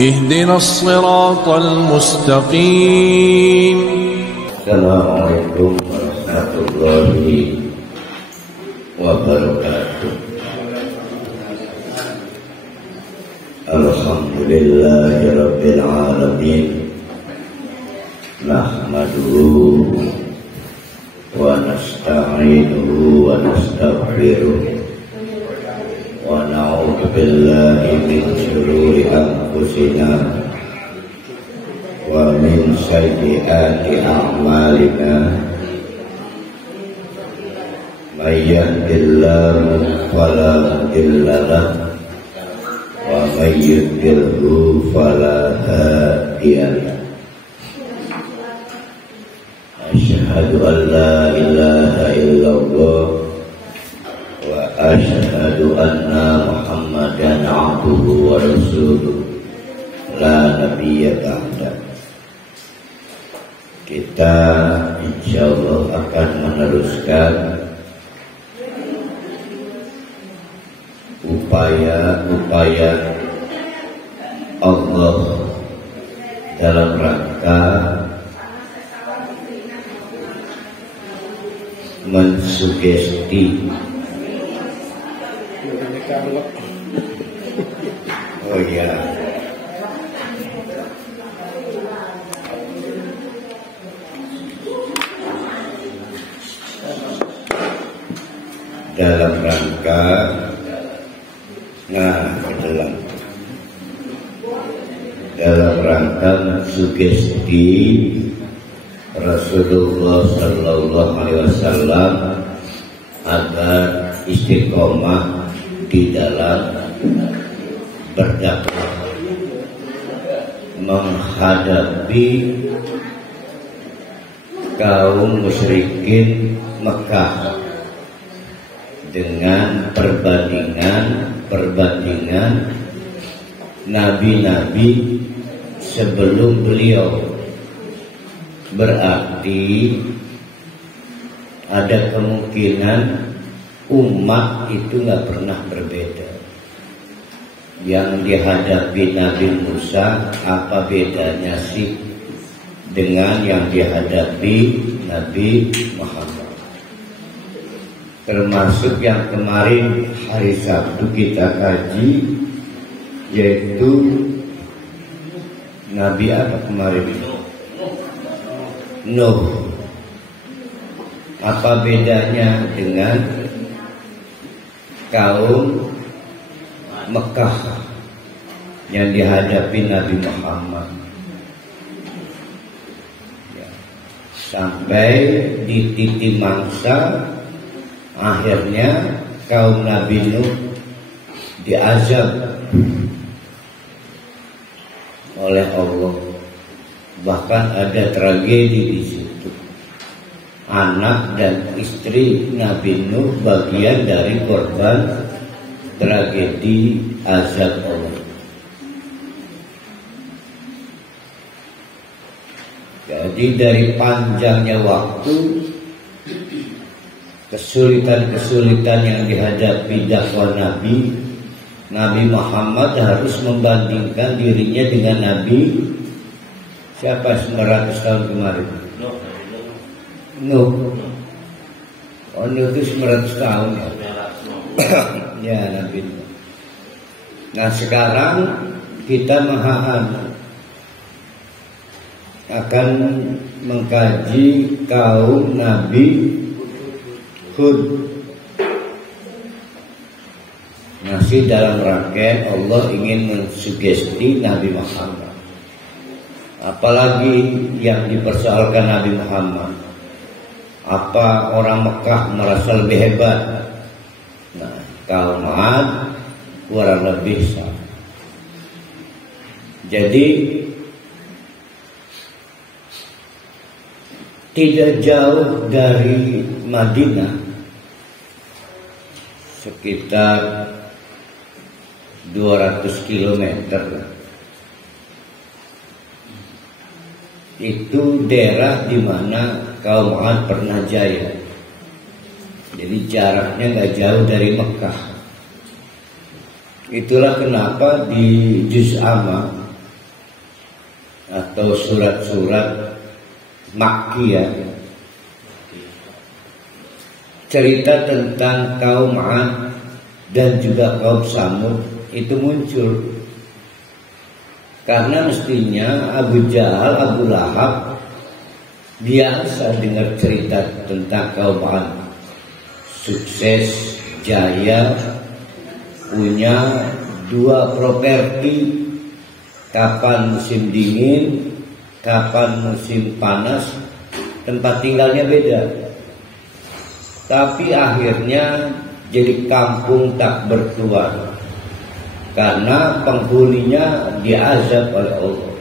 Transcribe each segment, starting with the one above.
اهدنا الصراط المستقيم. السلام عليكم ورحمة الله وبركاته. الحمد لله رب العالمين، نحمده ونستعينه ونستغفره ونعوذ بالله من شرور أنفسنا ومن سيئات أعمالنا. من يهد الله فلا مضل له ومن يضلل فلا هادي له. أشهد أن لا إله إلا الله وأشهد أن محمدا عبده ورسوله لا نبي بعده. Kita insyaallah akan meneruskan upaya-upaya Allah dalam rangka mensugesti. Oh iya, dalam rangka dalam rangka mensugesti Rasulullah Sallallahu Alaihi Wasallam agar istiqomah di dalam berdakwah menghadapi kaum musyrikin Mekah dengan perbandingan nabi-nabi sebelum beliau. Berarti ada kemungkinan umat itu nggak pernah berbeda. Yang dihadapi Nabi Musa, apa bedanya sih dengan yang dihadapi Nabi Muhammad? Termasuk yang kemarin hari Sabtu kita kaji, yaitu Nabi apa kemarin? Nuh. Apa bedanya dengan kaum Mekah yang dihadapi Nabi Muhammad? Ya. Sampai di titik mangsa akhirnya kaum Nabi Nuh diazab oleh Allah. Bahkan ada tragedi di situ. Anak dan istri Nabi Nuh bagian dari korban tragedi azab Allah. Jadi dari panjangnya waktu, kesulitan-kesulitan yang dihadapi dakwah Nabi Muhammad harus membandingkan dirinya dengan Nabi siapa 900 tahun kemarin? Nuh. Oh, Nuh itu 900 tahun ya. Ya, Nabi Nuh. Nah, sekarang kita akan mengkaji kaum Nabi Hud. Masih dalam rangkaian Allah ingin mensugesti Nabi Muhammad. Apalagi yang dipersoalkan Nabi Muhammad. Apa orang Mekah merasa lebih hebat? Nah, kaum Ad kurang lebih sama. Jadi tidak jauh dari Madinah, sekitar 200 km. Itu daerah di mana kaum Ad pernah jaya. Jadi jaraknya nggak jauh dari Mekah. Itulah kenapa di Juz Amma atau surat-surat Makkiyah, cerita tentang kaum 'Ad dan juga kaum Samud itu muncul. Karena mestinya Abu Jahal, Abu Lahab biasa dengar cerita tentang kaum 'Ad, sukses, jaya, punya 2 properti, kapan musim dingin, kapan musim panas, tempat tinggalnya beda. Tapi akhirnya jadi kampung tak bertuan karena penghuninya diazab oleh Allah.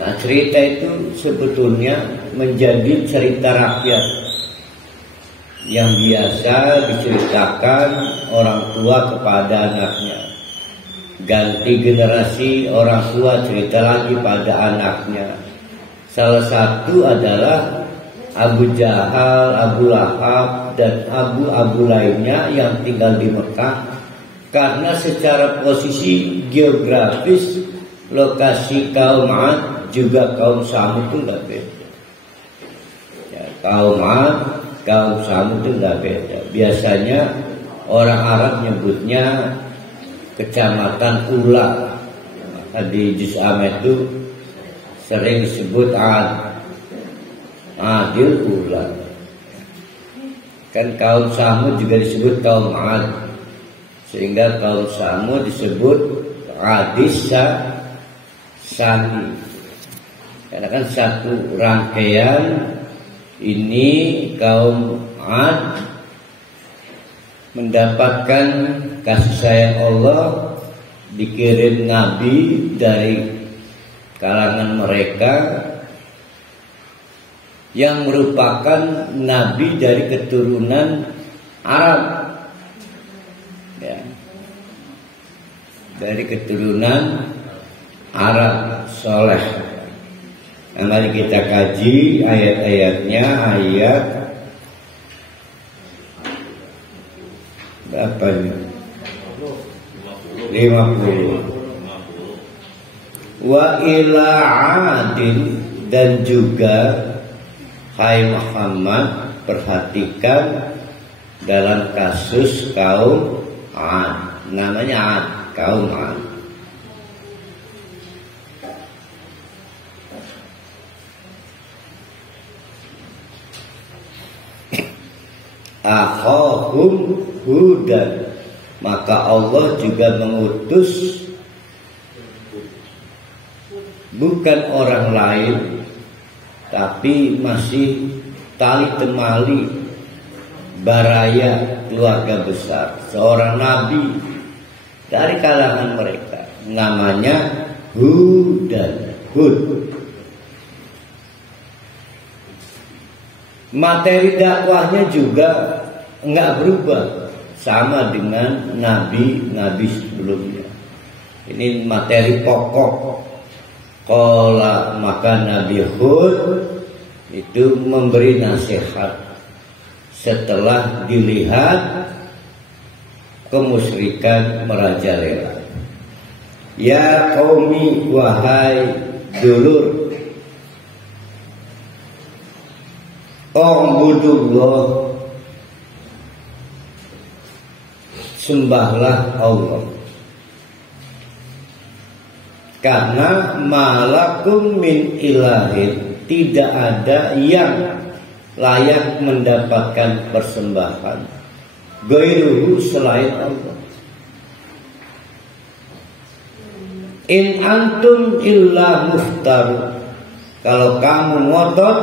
Nah, cerita itu sebetulnya menjadi cerita rakyat yang biasa diceritakan orang tua kepada anaknya. Ganti generasi, orang tua cerita lagi pada anaknya. Salah satu adalah Abu Jahal, Abu Lahab, dan abu-abu lainnya yang tinggal di Mekah. Karena secara posisi geografis, lokasi kaum 'Ad juga kaum Samud itu nggak beda. Ya, kaum 'Ad, kaum Samud itu nggak beda. Biasanya orang Arab nyebutnya kecamatan Ula. Di Juz Amma itu sering disebut Adil Ula. Kan kaum Samud juga disebut kaum 'Ad, sehingga kaum Samud disebut Adis Sani. Karena kan satu rangkaian ini kaum 'Ad mendapatkan kasih sayang Allah, dikirim nabi dari kalangan mereka yang merupakan nabi dari keturunan Arab, ya, dari keturunan Arab soleh. Nah, mari kita kaji ayat-ayatnya. Ayat berapa ini? 50. Wa ila 'adin, dan juga hai Muhammad, perhatikan dalam kasus kaum 'Ad. Namanya 'Ad, kaum 'Ad. Akhahum Hudan, maka Allah juga mengutus bukan orang lain, tapi masih tali temali baraya keluarga besar, seorang nabi dari kalangan mereka, namanya Hudan. Hud. Materi dakwahnya juga enggak berubah, sama dengan nabi-nabi sebelumnya. Ini materi pokok. Qala, maka Nabi Hud itu memberi nasihat setelah dilihat kemusyrikan merajalela. Ya qaumi, wahai dulur, Ubudullah, sembahlah Allah, karena malakum min ilahin, tidak ada yang layak mendapatkan persembahan ghairuhu, selain Allah. In antum illa muftar, kalau kamu ngotot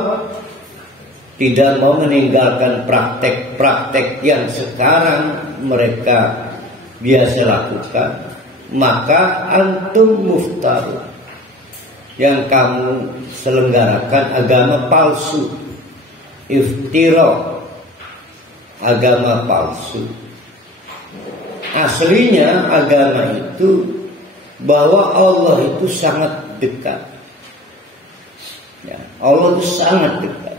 tidak mau meninggalkan praktek-praktek yang sekarang mereka biasa lakukan, maka antum muftar, yang kamu selenggarakan agama palsu, iftira, agama palsu. Aslinya agama itu bahwa Allah itu sangat dekat, ya, Allah itu sangat dekat.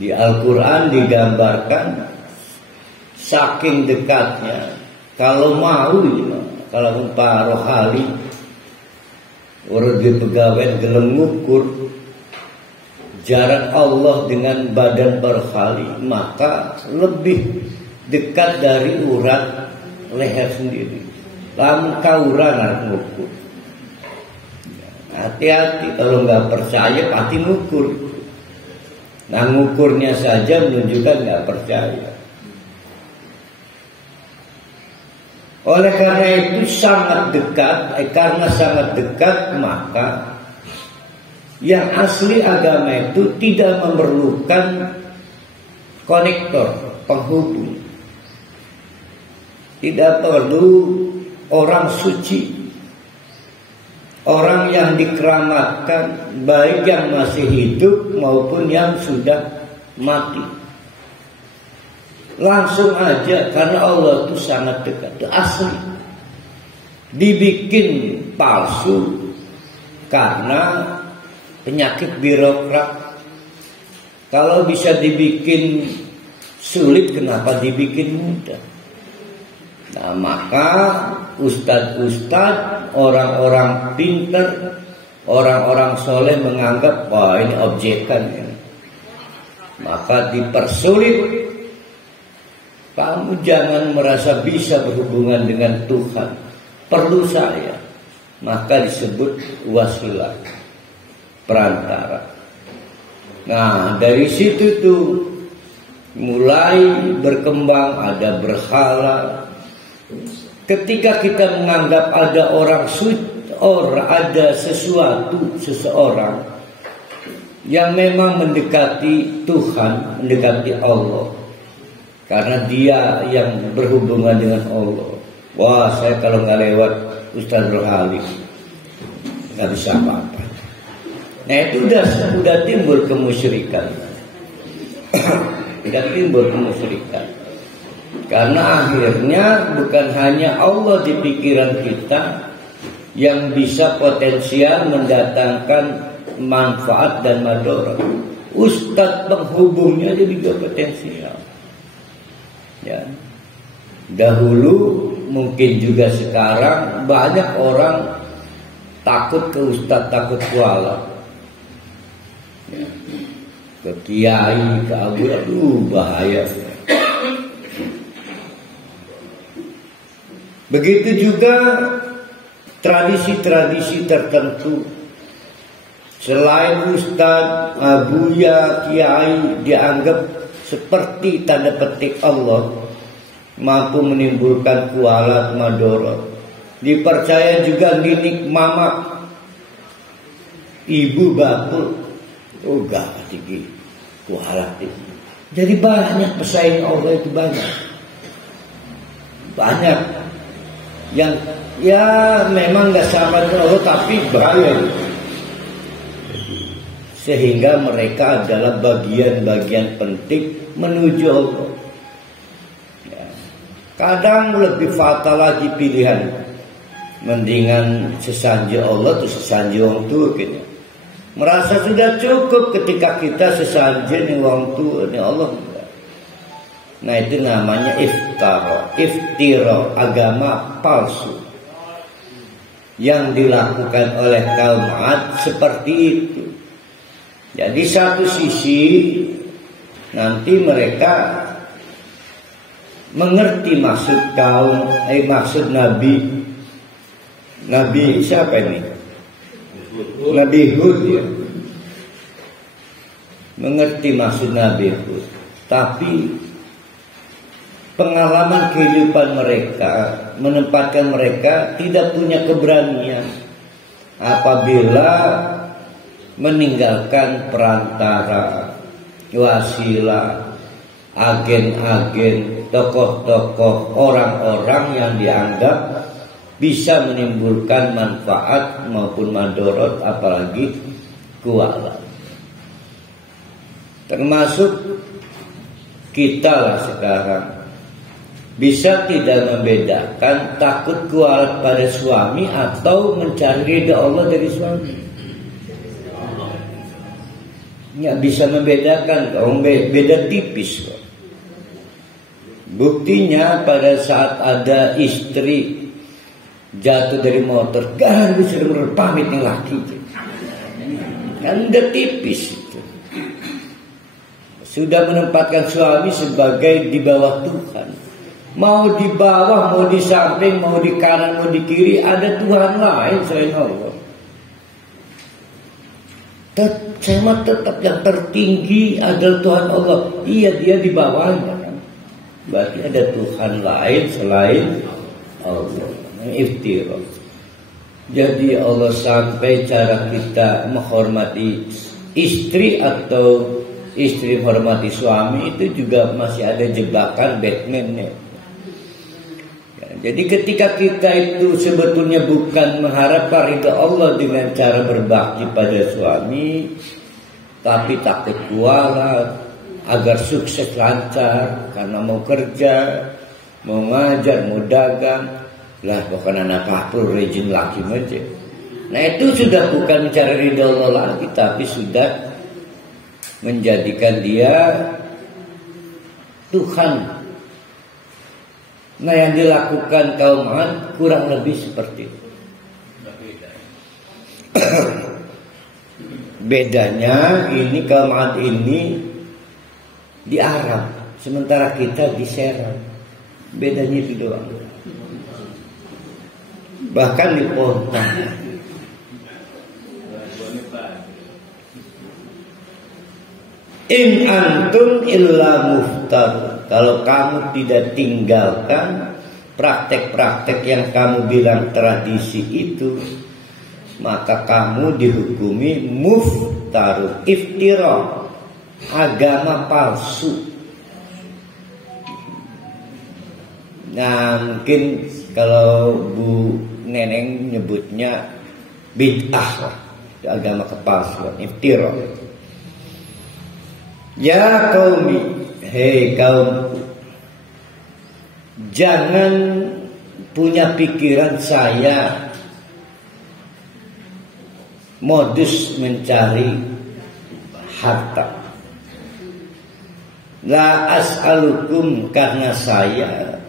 Di Al-Quran digambarkan saking dekatnya, kalau mau, kalau Pak Rohali Orang di pegawai gelem ngukur jarak Allah dengan badan berkali, maka lebih dekat dari urat leher sendiri. Lamun kauran harus ngukur. Hati-hati kalau nggak percaya pasti ngukur. Nah ngukurnya saja menunjukkan nggak percaya. Oleh karena itu sangat dekat, karena sangat dekat maka yang asli agama itu tidak memerlukan konektor, penghubung. Tidak perlu orang suci, orang yang dikeramatkan, baik yang masih hidup maupun yang sudah mati. Langsung aja, karena Allah itu sangat dekat, itu asli. Dibikin palsu karena penyakit birokrat. Kalau bisa dibikin sulit, kenapa dibikin mudah? Nah maka ustadz-ustadz, orang-orang pintar, orang-orang soleh menganggap wah ini objekan ya. Maka dipersulit. Kamu jangan merasa bisa berhubungan dengan Tuhan, perlu saya. Maka disebut wasilah, perantara. Nah dari situ tuh mulai berkembang, ada berhala. Ketika kita menganggap ada orang suci, ada seseorang yang memang mendekati Tuhan, mendekati Allah, karena dia yang berhubungan dengan Allah. Wah, saya kalau nggak lewat Ustaz Rohali nggak bisa apa-apa. Nah itu udah timbul kemusyrikan. Tidak timbul kemusyrikan. Karena akhirnya bukan hanya Allah di pikiran kita yang bisa potensial mendatangkan manfaat dan madarat. Ustadz penghubungnya dia juga potensial. Ya. Dahulu mungkin juga sekarang banyak orang takut ke ustadz, takut kuala. Ya. Ke kiai, ke aduh bahaya. Begitu juga tradisi-tradisi tertentu. Selain ustadz, abuya, kiai dianggap seperti tanda petik Allah, mampu menimbulkan kualat madorot. Dipercaya juga ninik mama, ibu batul, gak tinggi kualat itu. Jadi banyak pesaing Allah itu banyak yang ya memang gak sama dengan Allah tapi bahaya. Sehingga mereka adalah bagian-bagian penting menuju Allah. Ya. Kadang lebih fatal lagi pilihan. Mendingan sesanji Allah tuh sesanji orang tua gitu. Merasa sudah cukup ketika kita sesanji nih orang tua nih Allah. Nah itu namanya iftira, agama palsu. Yang dilakukan oleh kaum 'Ad seperti itu. Jadi satu sisi nanti mereka mengerti maksud kaum, maksud Nabi siapa ini? Nabi Hud ya. Mengerti maksud Nabi Hud, tapi pengalaman kehidupan mereka menempatkan mereka tidak punya keberanian apabila meninggalkan perantara, wasilah, agen-agen, tokoh-tokoh, orang-orang yang dianggap bisa menimbulkan manfaat maupun madorot, apalagi kualat. Termasuk kita lah sekarang bisa tidak membedakan takut kualat pada suami atau mencari ridha Allah dari suami. Nggak bisa membedakan, beda tipis kok. Buktinya pada saat ada istri jatuh dari motor, kan bisa pamit nih laki. Kan udah tipis itu. Sudah menempatkan suami sebagai di bawah Tuhan. Mau di bawah, mau di samping, mau di kanan, mau di kiri, ada Tuhan lain selain Allah. Sama tetap yang tertinggi adalah Tuhan Allah. Iya, dia di bawahnya. Berarti ada Tuhan lain selain Allah. Iftirah. Jadi Allah sampai cara kita menghormati istri atau istri menghormati suami itu juga masih ada jebakan Batman-nya. Jadi ketika kita itu sebetulnya bukan mengharapkan ridha Allah dengan cara berbakti pada suami, tapi takut kualat agar sukses lancar karena mau kerja, mau ngajar, mau dagang, lah bukan anak apel rejim laki aja. Nah itu sudah bukan mencari ridha Allah lagi, tapi sudah menjadikan dia Tuhan. Nah yang dilakukan kaum Ad kurang lebih seperti itu. Bedanya ini kaum Ad ini di Arab, sementara kita di Serang. Bedanya itu doang. Bahkan di Pontan. In antum illa muftar. Kalau kamu tidak tinggalkan praktek-praktek yang kamu bilang tradisi itu, maka kamu dihukumi muftar, iftira, agama palsu. Nah mungkin kalau Bu Neneng nyebutnya bid'ah, agama kepalsuan, iftira. Ya qaumi, hei kaum, jangan punya pikiran saya modus mencari harta. La as'alukum, karena saya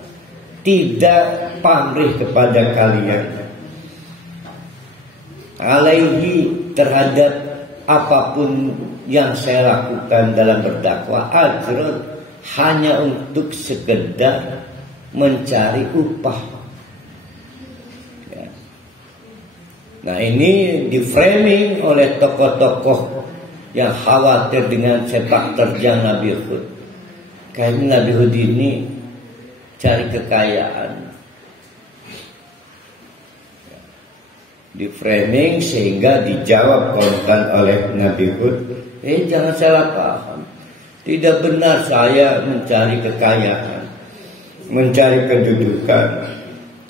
tidak pamrih kepada kalian alaihi, terhadap apapun yang saya lakukan dalam berdakwah, ajrun, hanya untuk sekedar mencari upah. Ya. Nah ini di framing oleh tokoh-tokoh yang khawatir dengan sepak terjang Nabi Hud. Kayaknya Nabi Hud ini cari kekayaan. Di framing sehingga dijawab kontan oleh Nabi Hud, jangan salah paham, tidak benar saya mencari kekayaan, mencari kedudukan.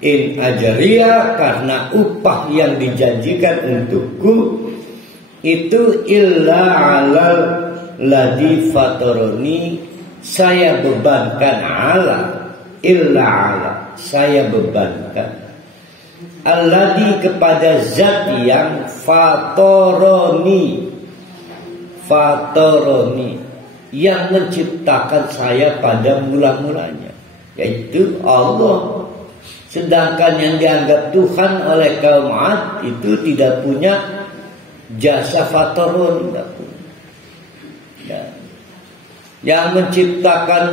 In ajriya, karena upah yang dijanjikan untukku itu illa alal ladhi fatoroni, saya bebankan ala, illa ala, saya bebankan alladhi, kepada zat yang fatoroni, yang menciptakan saya pada mula-mulanya, yaitu Allah. Sedangkan yang dianggap Tuhan oleh kaum Ad itu tidak punya jasa fatoroni, tidak punya. Ya. Yang menciptakan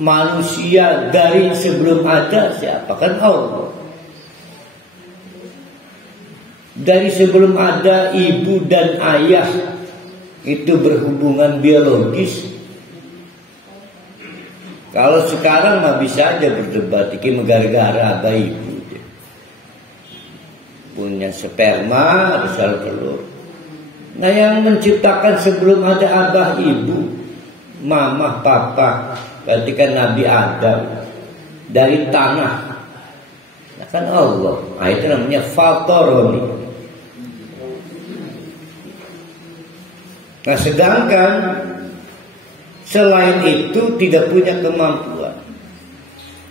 manusia dari sebelum ada siapa? Kan Allah. Dari sebelum ada ibu dan ayah itu berhubungan biologis. Kalau sekarang mah bisa aja berdebat iki gara-gara abah ibu punya sperma besar telur. Nah yang menciptakan sebelum ada abah ibu, mama papa, berarti kan Nabi Adam dari tanah. Nah kan Allah. Nah itu namanya fatoroni. Nah sedangkan selain itu tidak punya kemampuan.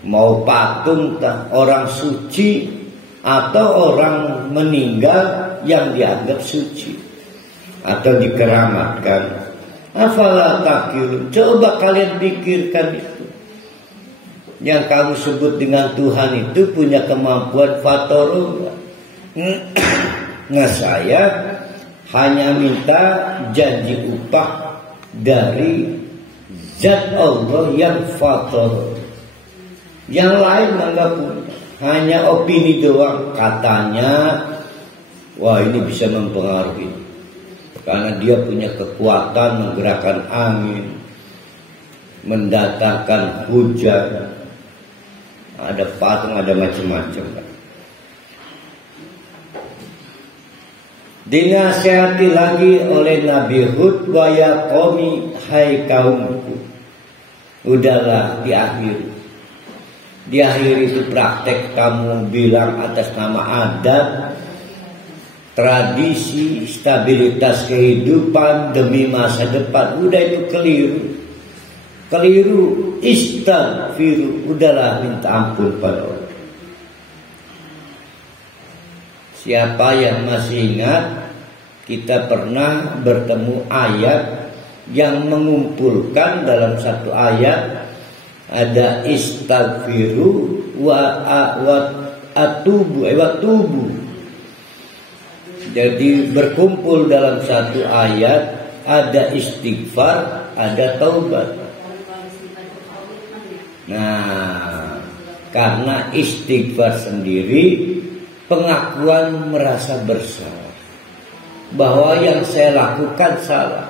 Mau patung orang suci atau orang meninggal yang dianggap suci atau dikeramatkan. Afala takilun, coba kalian pikirkan itu. yang kamu sebut dengan Tuhan itu punya kemampuan fatorullah. Nah, saya hanya minta janji upah dari zat Allah yang fator. Yang lain enggak punya, hanya opini doang. Katanya, wah ini bisa mempengaruhi karena dia punya kekuatan menggerakkan angin, mendatangkan hujan, ada patung, ada macam-macam. Dinasihati lagi oleh Nabi Hud, wa ya qaumi, hai kaumku. Udahlah, diakhiri itu praktek kamu bilang atas nama adat, tradisi, stabilitas kehidupan demi masa depan. Udah itu keliru, istaghfiru. Udahlah, minta ampun pada Allah. Siapa yang masih ingat, kita pernah bertemu ayat yang mengumpulkan dalam satu ayat ada istaghfiru wa atubu. Jadi berkumpul dalam satu ayat, ada istighfar, ada taubat. Nah, karena istighfar sendiri pengakuan merasa bersalah, bahwa yang saya lakukan salah.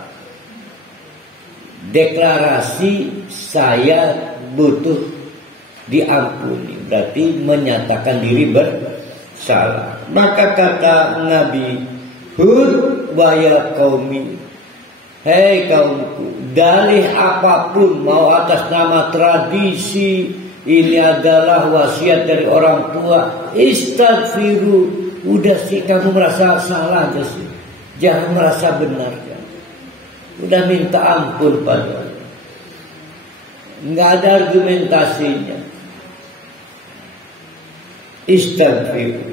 Deklarasi saya butuh diampuni, berarti menyatakan diri bersalah. Maka kata Nabi Hud, wa ya qaumi, hei kaumku, dalih apapun, mau atas nama tradisi, ini adalah wasiat dari orang tua, istaghfiru. Udah sih, kamu merasa salah aja sih, jangan merasa benar ya. Udah minta ampun pada Allah. Nggak ada argumentasinya. Istaghfiru.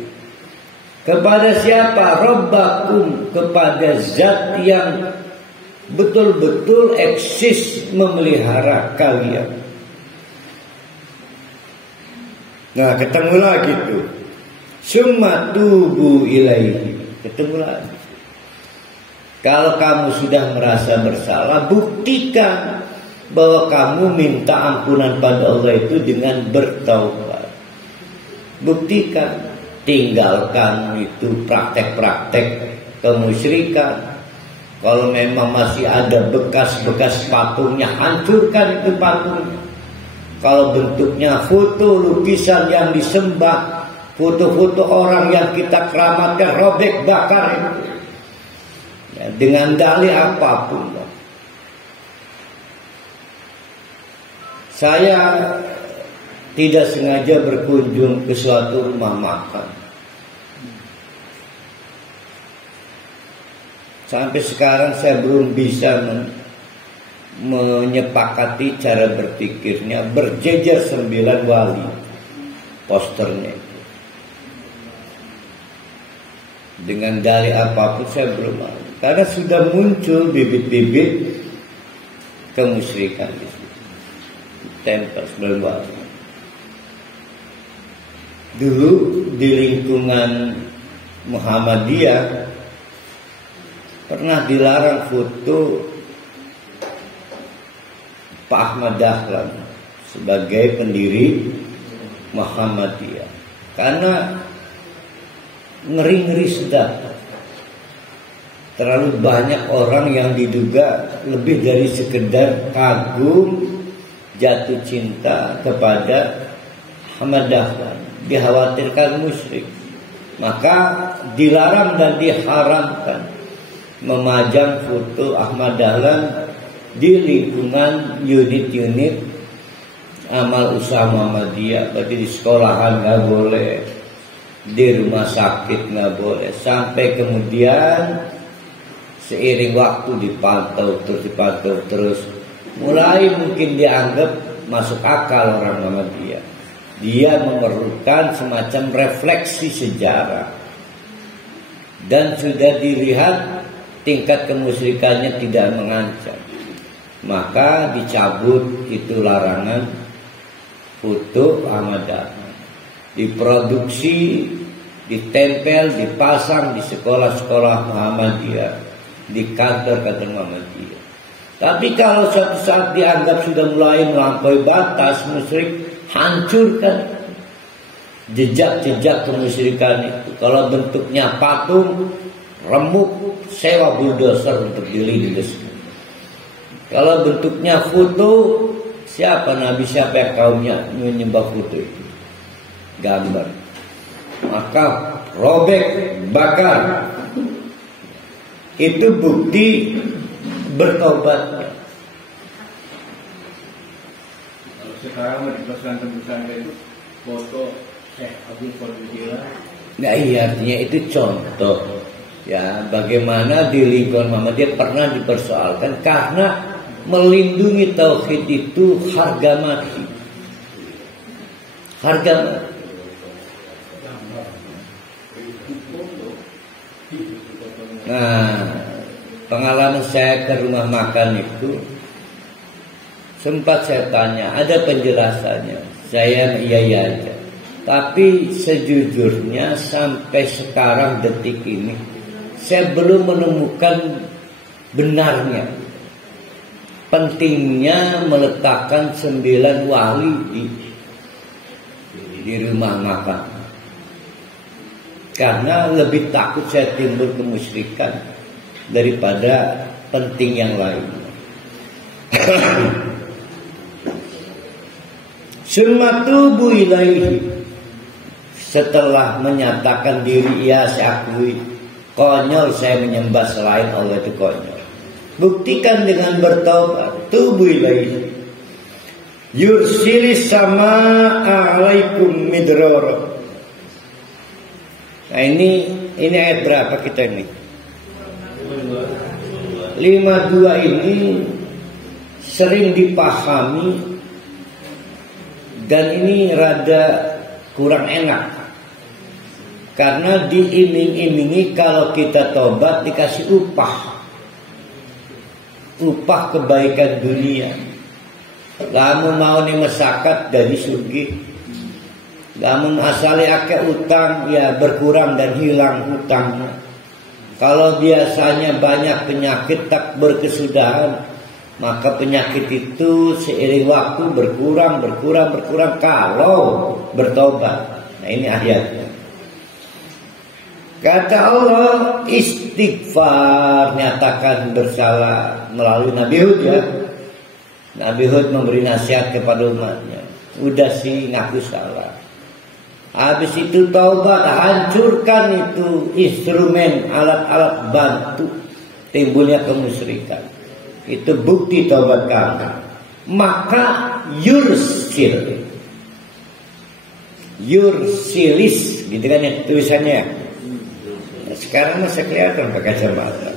Kepada siapa? Rabbakum, kepada zat yang betul-betul eksis memelihara kalian. Nah, ketemu lagi tuh. Summa tubu ilaihi. Ketemu lagi. Kalau kamu sudah merasa bersalah, buktikan bahwa kamu minta ampunan pada Allah itu dengan bertaubat. Buktikan. Tinggalkan itu praktek-praktek kemusyrikan. Kalau memang masih ada bekas-bekas patungnya, hancurkan itu patungnya. Kalau bentuknya foto, lukisan yang disembah, foto-foto orang yang kita keramatkan, robek, bakar itu. Ya, dengan dalih apapun. Saya tidak sengaja berkunjung ke suatu rumah makan. Sampai sekarang saya belum bisa menyepakati cara berpikirnya. Berjejer 9 wali posternya. Dengan dalih apapun saya belum ada. Karena sudah muncul bibit-bibit kemusyrikan di situ. Tempel 9 wali. Dulu di lingkungan Muhammadiyah pernah dilarang foto Pak Ahmad Dahlan sebagai pendiri Muhammadiyah karena ngeri-ngeri sedap. Terlalu banyak orang yang diduga lebih dari sekedar kagum, jatuh cinta kepada Ahmad Dahlan, dikhawatirkan musyrik. Maka dilarang dan diharamkan memajang foto Ahmad Dahlan di lingkungan unit-unit amal usaha Muhammadiyah. Berarti di sekolahan nggak boleh, di rumah sakit nggak boleh. Sampai kemudian seiring waktu dipantau terus, mulai mungkin dianggap masuk akal orang Muhammadiyah. Dia memerlukan semacam refleksi sejarah, dan sudah dilihat tingkat kemusyrikannya tidak mengancam, maka dicabut itu larangan foto Ahmad Dahlan, diproduksi, ditempel, dipasang di sekolah-sekolah Muhammadiyah, di kantor-kantor Muhammadiyah. Tapi kalau suatu saat dianggap sudah mulai melampaui batas musyrik, hancurkan jejak-jejak kemusyrikan itu. Kalau bentuknya patung, remuk, sewa bulldozer untuk dilindas. Kalau bentuknya foto, siapa nabi, siapa yang kaumnya menyembah foto itu, gambar, maka robek, bakar. Itu bukti bertobat. Kalau sekarang di pesantren itu foto Syekh Abdul Qadir Jilani. Nah iya, artinya itu contoh ya bagaimana di lingkungan Muhammadiyah pernah dipersoalkan karena melindungi tauhid itu harga mati. Harga mati. Nah, pengalaman saya ke rumah makan itu sempat saya tanya, ada penjelasannya. Saya iya aja. Tapi sejujurnya sampai sekarang detik ini saya belum menemukan benarnya. Pentingnya meletakkan 9 wali di rumah makan. Karena lebih takut saya timbul kemusyrikan daripada penting yang lain. Summa tubu ilaihi, setelah menyatakan diri ya saya akui konyol saya menyembah selain Allah itu konyol. Buktikan dengan bertaubat. Tubu ilaihi yursilis sama alaikum midrara. Nah ini ayat berapa kita ini? 52 ini sering dipahami dan ini rada kurang enak karena diiming-imingi kalau kita tobat dikasih upah kebaikan dunia. Kamu mau nih masakat dari surga, kamu asali akeh utang ya berkurang dan hilang utangnya. Kalau biasanya banyak penyakit tak berkesudahan, maka penyakit itu seiring waktu berkurang kalau bertobat. Nah ini ayatnya. Kata Allah istighfar, nyatakan bersalah melalui Nabi Hud ya. Nabi Hud memberi nasihat kepada umatnya. Udah sih ngaku salah. Habis itu taubat, hancurkan itu instrumen alat-alat bantu timbulnya kemusyrikan. Itu bukti taubat kamu. Maka yursilis gitu kan ya tulisannya. Nah, sekarang masih kelihatan pakai kacamata.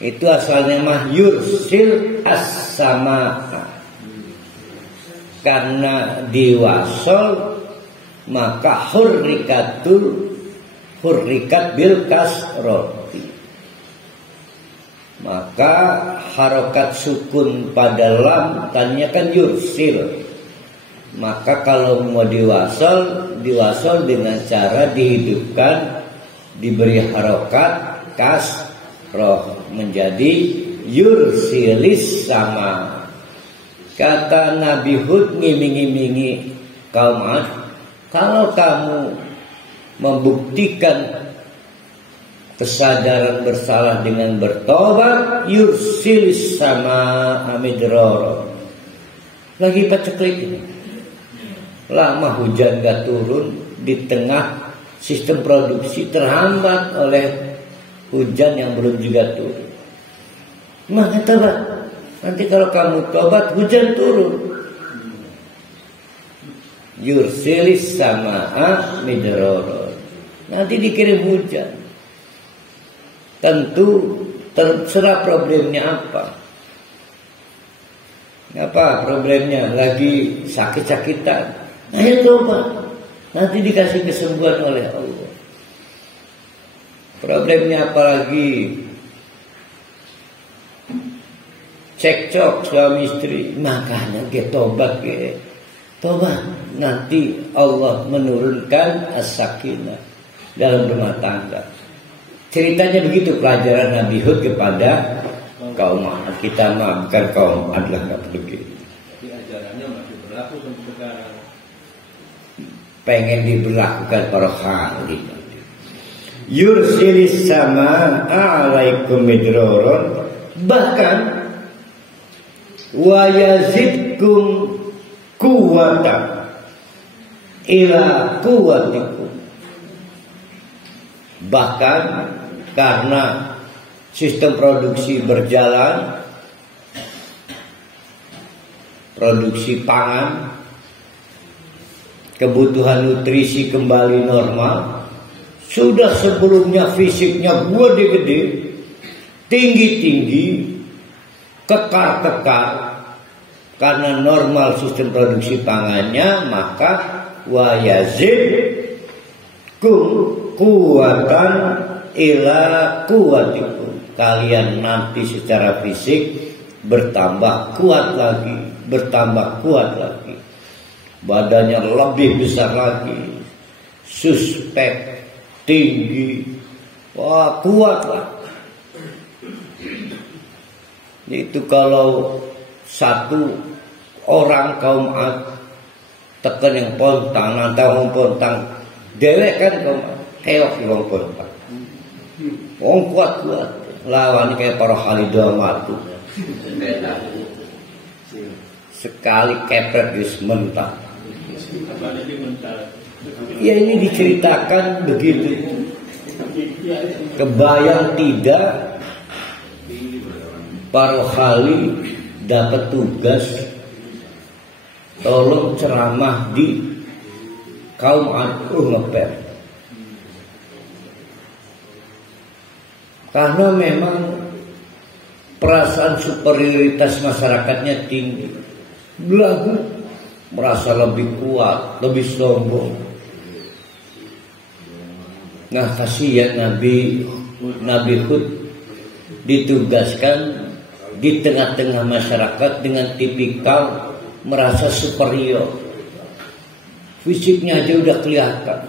Itu asalnya mah yursil as-sama. Karena diwasol maka hurrikat bil kasroti. Maka harokat sukun pada lam tanya kan yursil. Maka kalau mau diwasol dengan cara dihidupkan, diberi harokat kasroh menjadi yursilis sama. Kata Nabi Hud ngiming-imingi kaum Ad, kalau kamu membuktikan kesadaran bersalah dengan bertobat, yursilis sama amidroro. Lagi paceklik ini. Lama hujan gak turun, di tengah sistem produksi terhambat oleh hujan yang belum juga turun. Mana tobat? Nanti kalau kamu tobat hujan turun. Yursilis sama midroro. Nanti dikirim hujan. Tentu terserah problemnya apa. Apa problemnya? Lagi sakit-sakitan. Ayo tobat. Nanti dikasih kesembuhan oleh Allah. Problemnya apa lagi? cekcok suami istri, makanya kita tobat tobat, nanti Allah menurunkan as-sakinah dalam rumah tangga. Ceritanya begitu, pelajaran Nabi Hud kepada kaum Ad. Kita bukan kaum adalah nggak begitu. Tapi ajarannya masih berlaku sampai sekarang. Pengen diberlakukan para khalid. Yursilis sama alaikum midroron, bahkan wa yazidkum quwwatan ila quwwatikum. Bahkan karena sistem produksi berjalan, produksi pangan, kebutuhan nutrisi kembali normal. Sudah sebelumnya fisiknya gede-gede, tinggi-tinggi, kekar-kekar, karena normal sistem produksi pangannya, maka wa yazidkum kuwatan ila kuwatikum. Kalian nanti secara fisik bertambah kuat lagi, bertambah kuat lagi. Badannya lebih besar lagi, suspek, tinggi, wah kuat lah. Itu kalau satu orang kaum Ad tekan yang pontang, nanti orang pontang, dewek kan kaum Ad, keok orang pontang. Orang kuat-kuat, lawan kayak para Khalidah matu. Sekali kepret di sementara. Ya ini diceritakan begitu. Kebayang tidak para Khalid dapat tugas tolong ceramah di kaum Ad ngepet. Karena memang perasaan superioritas masyarakatnya tinggi. Belagu merasa lebih kuat, lebih sombong. Nah, kasihan Nabi Hud ditugaskan di tengah-tengah masyarakat dengan tipikal merasa superior. Fisiknya aja udah kelihatan.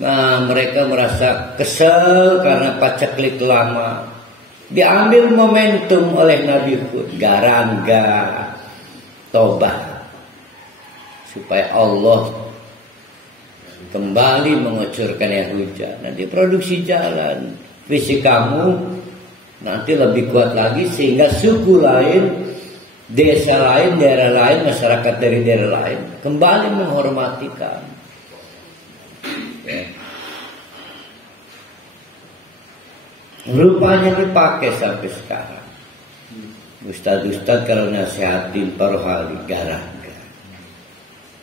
Nah, mereka merasa kesel karena paceklik lama. Diambil momentum oleh Nabi Hud, garangga tobat supaya Allah kembali mengucurkan air hujan. Nanti produksi jalan, fisik kamu nanti lebih kuat lagi sehingga suku lain, desa lain, daerah lain, masyarakat dari daerah lain kembali menghormati kamu. Rupanya dipakai sampai sekarang. Ustaz-ustaz kalau nasihatin para hali garangga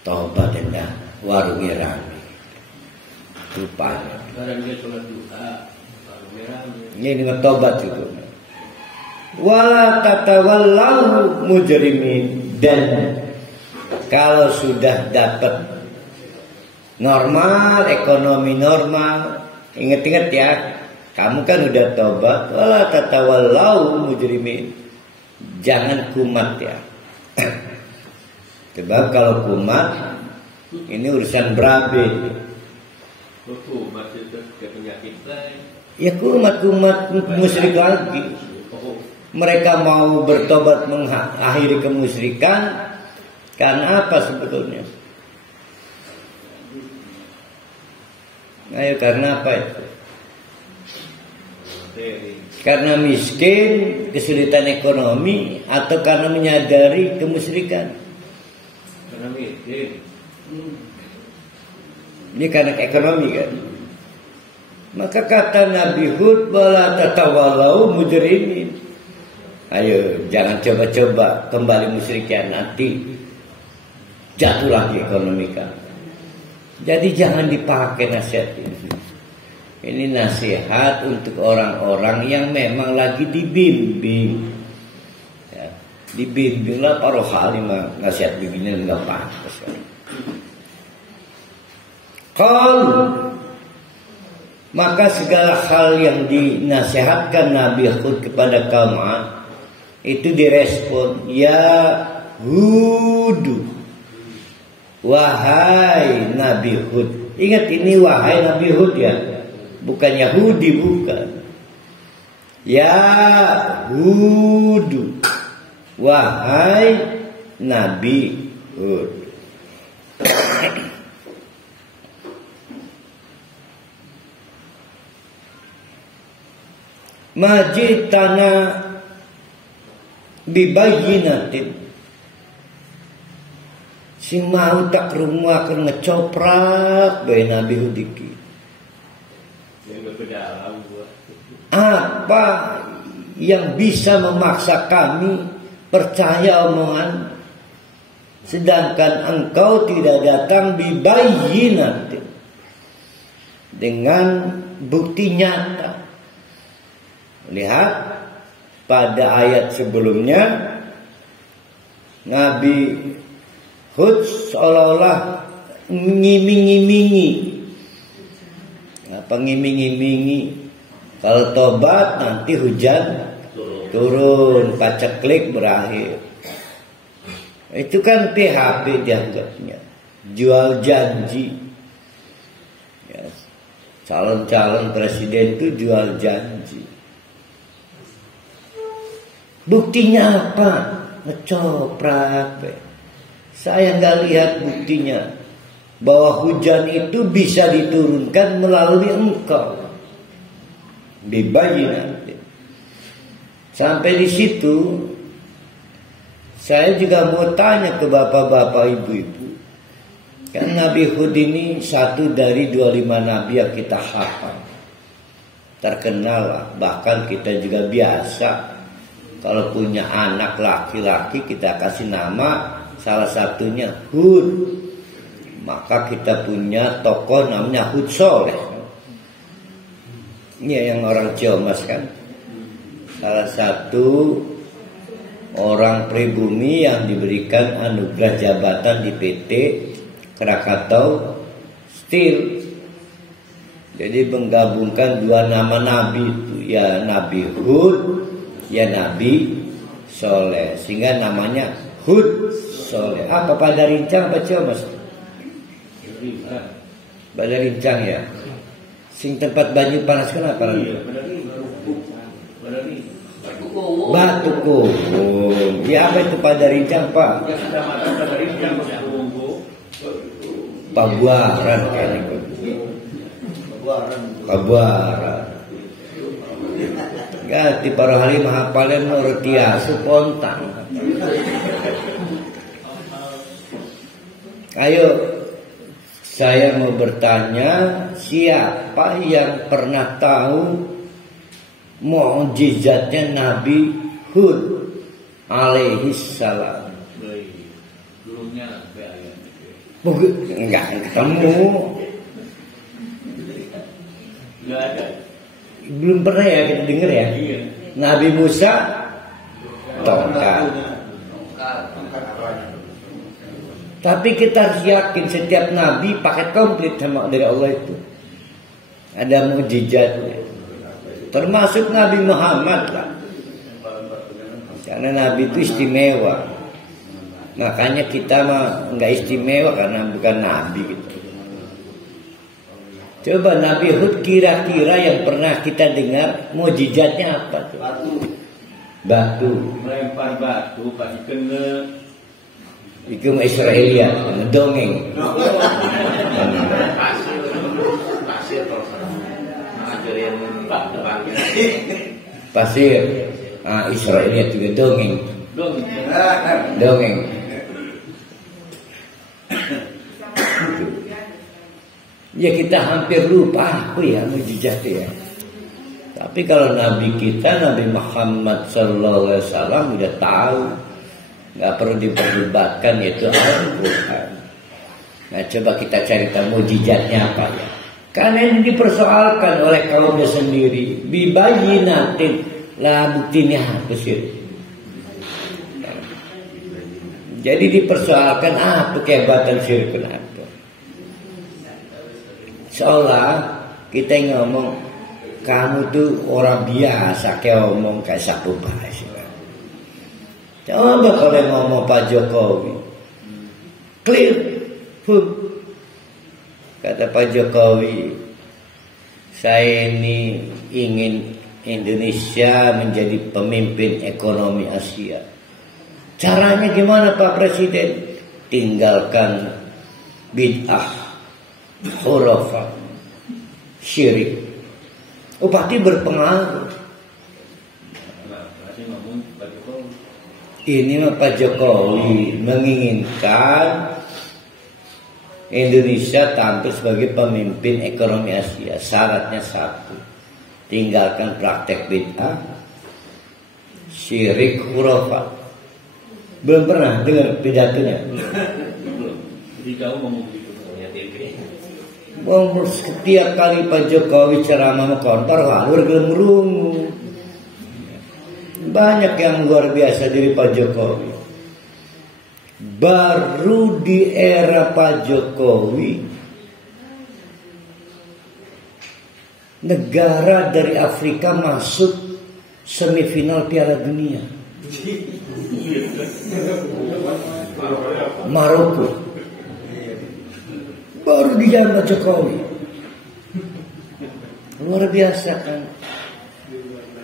tobat dan warungnya rame. Rupanya Barangnya sholat duha, warungnya rame. ini ngetobat juga. Wala tatawallahu mujrimin, dan kalau sudah dapat normal, ekonomi normal, ingat-ingat ya, kamu kan udah tobat. Wala tatawallahu mujrimin, jangan kumat ya. Sebab kalau kumat ini urusan berabe. Kumat itu ke penyakit lain. Ya kumat musyrik lagi. Mereka mau bertobat mengakhiri kemusyrikan karena apa sebetulnya? Ayo, karena apa itu? Karena miskin, kesulitan ekonomi, atau karena menyadari kemusyrikan? Karena miskin. Ini karena ekonomi kan. Maka kata Nabi Hud, wala tatawalau mujrimin. Ayo, jangan coba-coba kembali musyrikan, nanti jatuh lagi ekonomi kan. Jadi jangan dipakai nasihat ini. Ini nasihat untuk orang-orang yang memang lagi dibimbing. Ya, dibimbinglah para halimah, nasihat begini enggak pantas kan. Maka segala hal yang dinasihatkan Nabi Hud kepada kaum Ad itu direspon, ya Hudu, wahai Nabi Hud. Ingat ini wahai Nabi Hud ya, bukan Yahudi, bukan. Ya Hudu, wahai Nabi Hud. Majitana bibayinatin, si mau tak rumah akan ngecoprak bayi Nabi Hud iki. Apa yang bisa memaksa kami percaya omongan, sedangkan engkau tidak datang bibayinatin, dengan bukti nyata. Lihat pada ayat sebelumnya, Nabi Hud seolah-olah ngiming-ngimingi. Apa ngiming-ngimingi? Kalau tobat nanti hujan turun, paceklik berakhir. Itu kan PHP dianggapnya, jual janji. Ya, calon-calon presiden itu jual janji. Buktinya apa? Ngecoprak. Saya nggak lihat buktinya bahwa hujan itu bisa diturunkan melalui engkau. Bibayinat. Sampai di situ saya juga mau tanya ke bapak-bapak, ibu-ibu. Kan Nabi Hud ini satu dari 25 nabi yang kita hafal, terkenal lah. Bahkan kita juga biasa kalau punya anak laki-laki kita kasih nama salah satunya Hud. Maka kita punya tokoh namanya Hud Soleh. Ini yang orang Ciamas kan, salah satu orang pribumi yang diberikan anugerah jabatan di PT Krakatau Steel. Jadi menggabungkan dua nama nabi itu, ya Nabi Hud, ya Nabi Soleh, sehingga namanya Hud Soleh. Apa pada rincang apa Ciamas? Pada rincang ya. Sing tempat banyu panas kenapa? Batu Kuhung. Ya apa itu pada rincang Pak? Pabuaran kayaknya. Pabuaran. Ganti para hari mahapalen nortiasu pontang. Ayo, saya mau bertanya, siapa yang pernah tahu mukjizatnya Nabi Hud alaihi salam? Enggak ketemu. Enggak ada. Belum pernah ya kita dengar ya. Nabi Musa tongkat. Tapi kita harus yakin setiap nabi paket komplit sama dari Allah itu. Ada mukjizatnya. Termasuk Nabi Muhammad lah. Karena nabi itu istimewa. Makanya kita mah enggak istimewa karena bukan nabi gitu. Coba Nabi Hud kira-kira yang pernah kita dengar mukjizatnya apa tuh? Batu. Melempar batu pasti kena. Itu Israelia, dongeng. Pasir. Israelia juga dongeng. Dongeng. Ya kita hampir lupa apa ya mukjizat ya. Tapi kalau Nabi kita Nabi Muhammad sallallahu alaihi wasallam udah tahu, nggak perlu diperdebatkan, yaitu Al-Quran. Nah coba kita cari tahu mukjizatnya apa ya. Karena ini dipersoalkan oleh kaumnya sendiri. Bibayinatin, lah buktinya apa sih? Jadi dipersoalkan apa kehebatan syirik kenapa? Seolah kita ngomong kamu tuh orang biasa kayak ngomong kayak sapu bahasa. Coba kalau ngomong Pak Jokowi, clear, kata Pak Jokowi, saya ini ingin Indonesia menjadi pemimpin ekonomi Asia. Caranya gimana Pak Presiden? Tinggalkan bid'ah, khurafat, syirik. Pasti berpengaruh. Ini mah Pak Jokowi menginginkan Indonesia tampil sebagai pemimpin ekonomi Asia. Syaratnya satu, tinggalkan praktek bid'ah, syirik, khurafat. Belum pernah dengar pidatonya? Jadi kamu ngomong begitu ya setiap kali Pak Jokowi ceramah kontor lalu gelem-gelem. Banyak yang luar biasa dari Pak Jokowi. Baru di era Pak Jokowi, negara dari Afrika masuk semifinal Piala Dunia. Maroko. Baru di zaman Pak Jokowi. Luar biasa kan.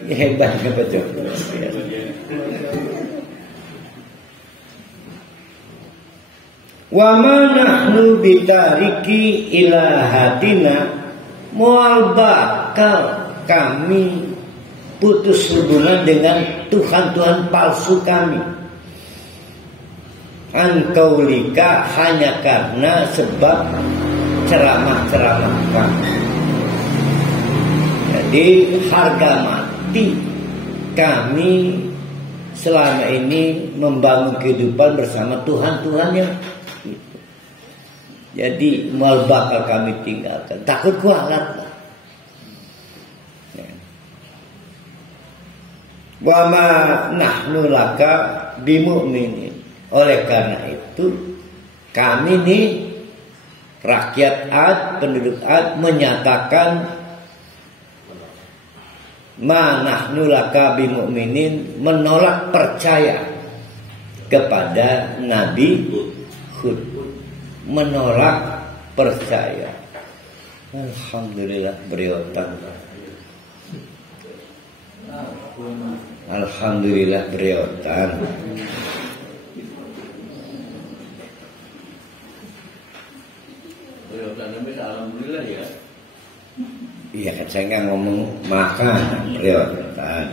Ya, hebatnya Pak Jokowi. Wa ma nahnu bitariki ilahatina, mual bakal kami putus hubungan dengan Tuhan-Tuhan palsu kami. Ankaulika, hanya karena sebab ceramah-ceramah kami. Jadi harga mati kami selama ini membangun kehidupan bersama Tuhan-Tuhan yang itu. Jadi mal bakal kami tinggalkan. Takut kualat. Wa ma nahnu laka bimu'minin. Oleh karena itu kami nih rakyat Ad, penduduk Ad menyatakan ma nahnu laka bimu'minin, menolak percaya kepada Nabi Hud, menolak percaya. Alhamdulillah beriotan. Alhamdulillah beriotan. Alhamdulillah ya. Iya kan saya nggak ngomong makan beriotan.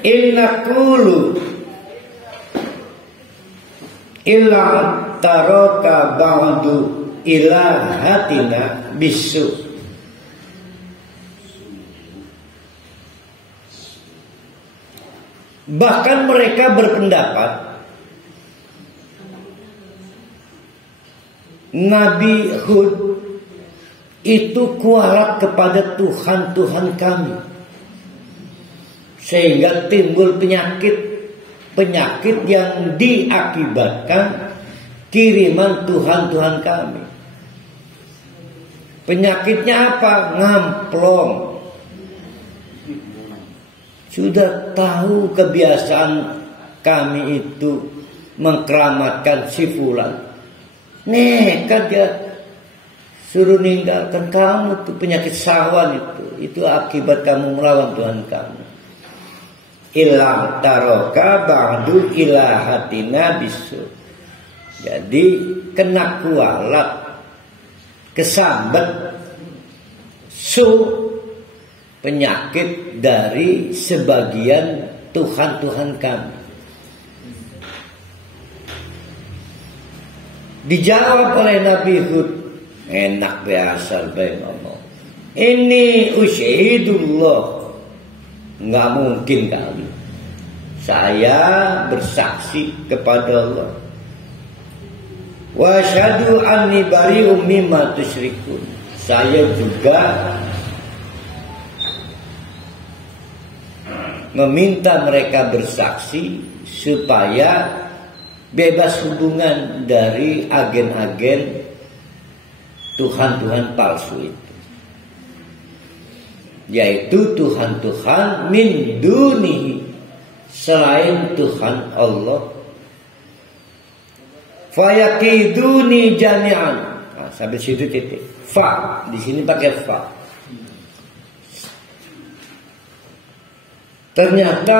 Innaqulu illa taraka ba'du ilahatina bisu. Bahkan mereka berpendapat Nabi Hud itu kualat kepada Tuhan-Tuhan kami, sehingga timbul penyakit yang diakibatkan kiriman Tuhan-Tuhan kami. Penyakitnya apa? Ngamplong. Sudah tahu kebiasaan kami itu mengkeramatkan si fulan, nekat dia suruh ninggalkan kamu tuh penyakit sawan itu akibat kamu melawan Tuhan kamu. Ilah taroka ba'du ilahatina bisu. Jadi kena kualat, kesambet penyakit dari sebagian Tuhan-Tuhan kami. Dijawab oleh Nabi Hud, enak biasa baik ngomong. Ini usyhidullah, nggak mungkin kali. Saya bersaksi kepada Allah. Wa asyhadu anni bari'um mimma tusyrikun. Saya juga meminta mereka bersaksi supaya bebas hubungan dari agen-agen Tuhan-Tuhan palsu itu. yaitu Tuhan-Tuhan min dunihi, selain Tuhan Allah. Fayakiduni jami'an. Nah, sampai situ titik. Fa, di sini pakai fa. Ternyata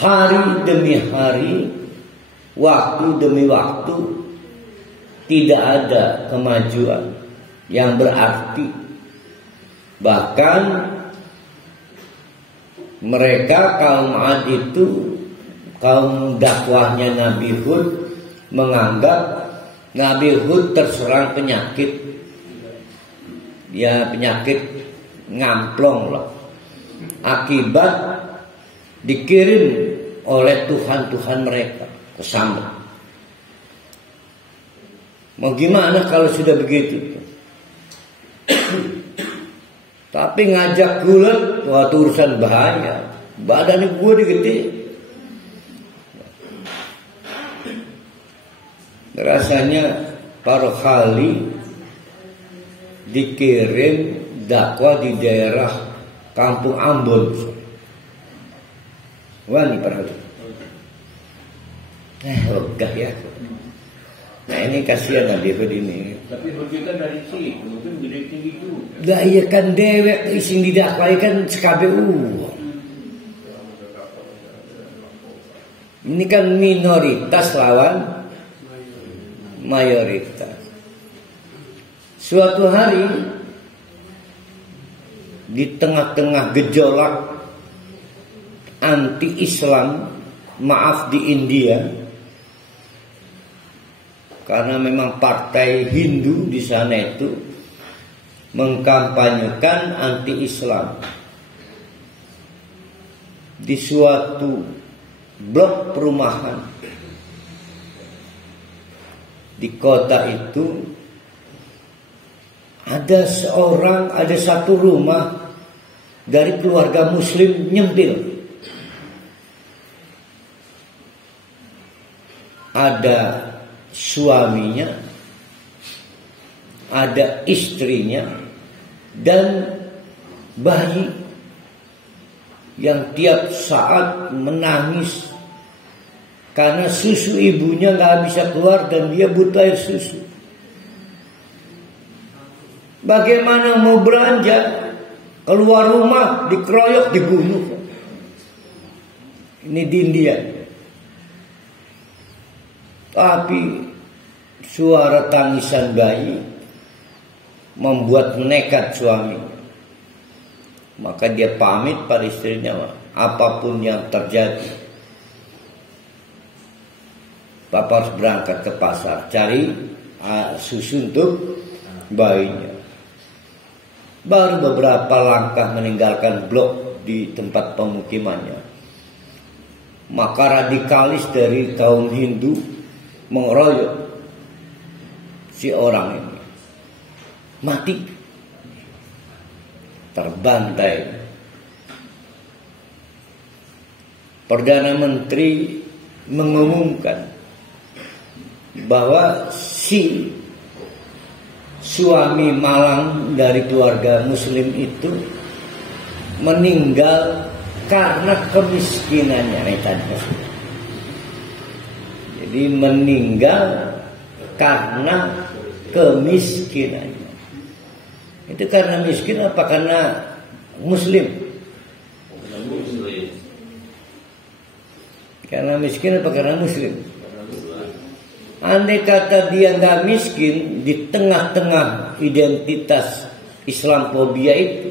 hari demi hari, waktu demi waktu, tidak ada kemajuan yang berarti. Bahkan mereka kaum Ad itu, kaum dakwahnya Nabi Hud, menganggap Nabi Hud terserang penyakit. Ya penyakit ngamplong lah. Akibat dikirim oleh Tuhan-Tuhan mereka ke sana. Mau gimana kalau sudah begitu? Tapi ngajak gulat, waktu urusan bahaya. Badan gue digede. Rasanya para kali dikirim dakwah di daerah Kampung Ambon. Wah ini perhatian. Ogah ya. Nah ini kasihan Nabi Hud ini. Tapi begitu dari sini, mungkin gede tinggi juga. Lah iya kan dewek sing didakwai kan SKBU. Ini kan minoritas lawan mayoritas. Suatu hari di tengah-tengah gejolak anti-Islam, maaf di India, karena memang partai Hindu di sana itu mengkampanyekan anti-Islam. Di suatu blok perumahan di kota itu ada satu rumah dari keluarga Muslim nyempil. Ada suaminya, ada istrinya, dan bayi yang tiap saat menangis karena susu ibunya nggak bisa keluar dan dia butuh air susu. Bagaimana mau belanja? Keluar rumah dikeroyok, dibunuh. Ini di India. Tapi suara tangisan bayi membuat nekat suami. Maka dia pamit pada istrinya, apapun yang terjadi, Bapak harus berangkat ke pasar cari susu untuk bayinya. Baru beberapa langkah meninggalkan blok di tempat pemukimannya, maka radikalis dari kaum Hindu mengeroyok si orang ini, mati, terbantai. Perdana Menteri mengumumkan bahwa si suami malang dari keluarga Muslim itu meninggal karena kemiskinannya. Jadi meninggal karena kemiskinannya. Itu karena miskin apa karena Muslim? Karena miskin apa karena Muslim? Andai kata dia nggak miskin di tengah-tengah identitas Islamfobia itu,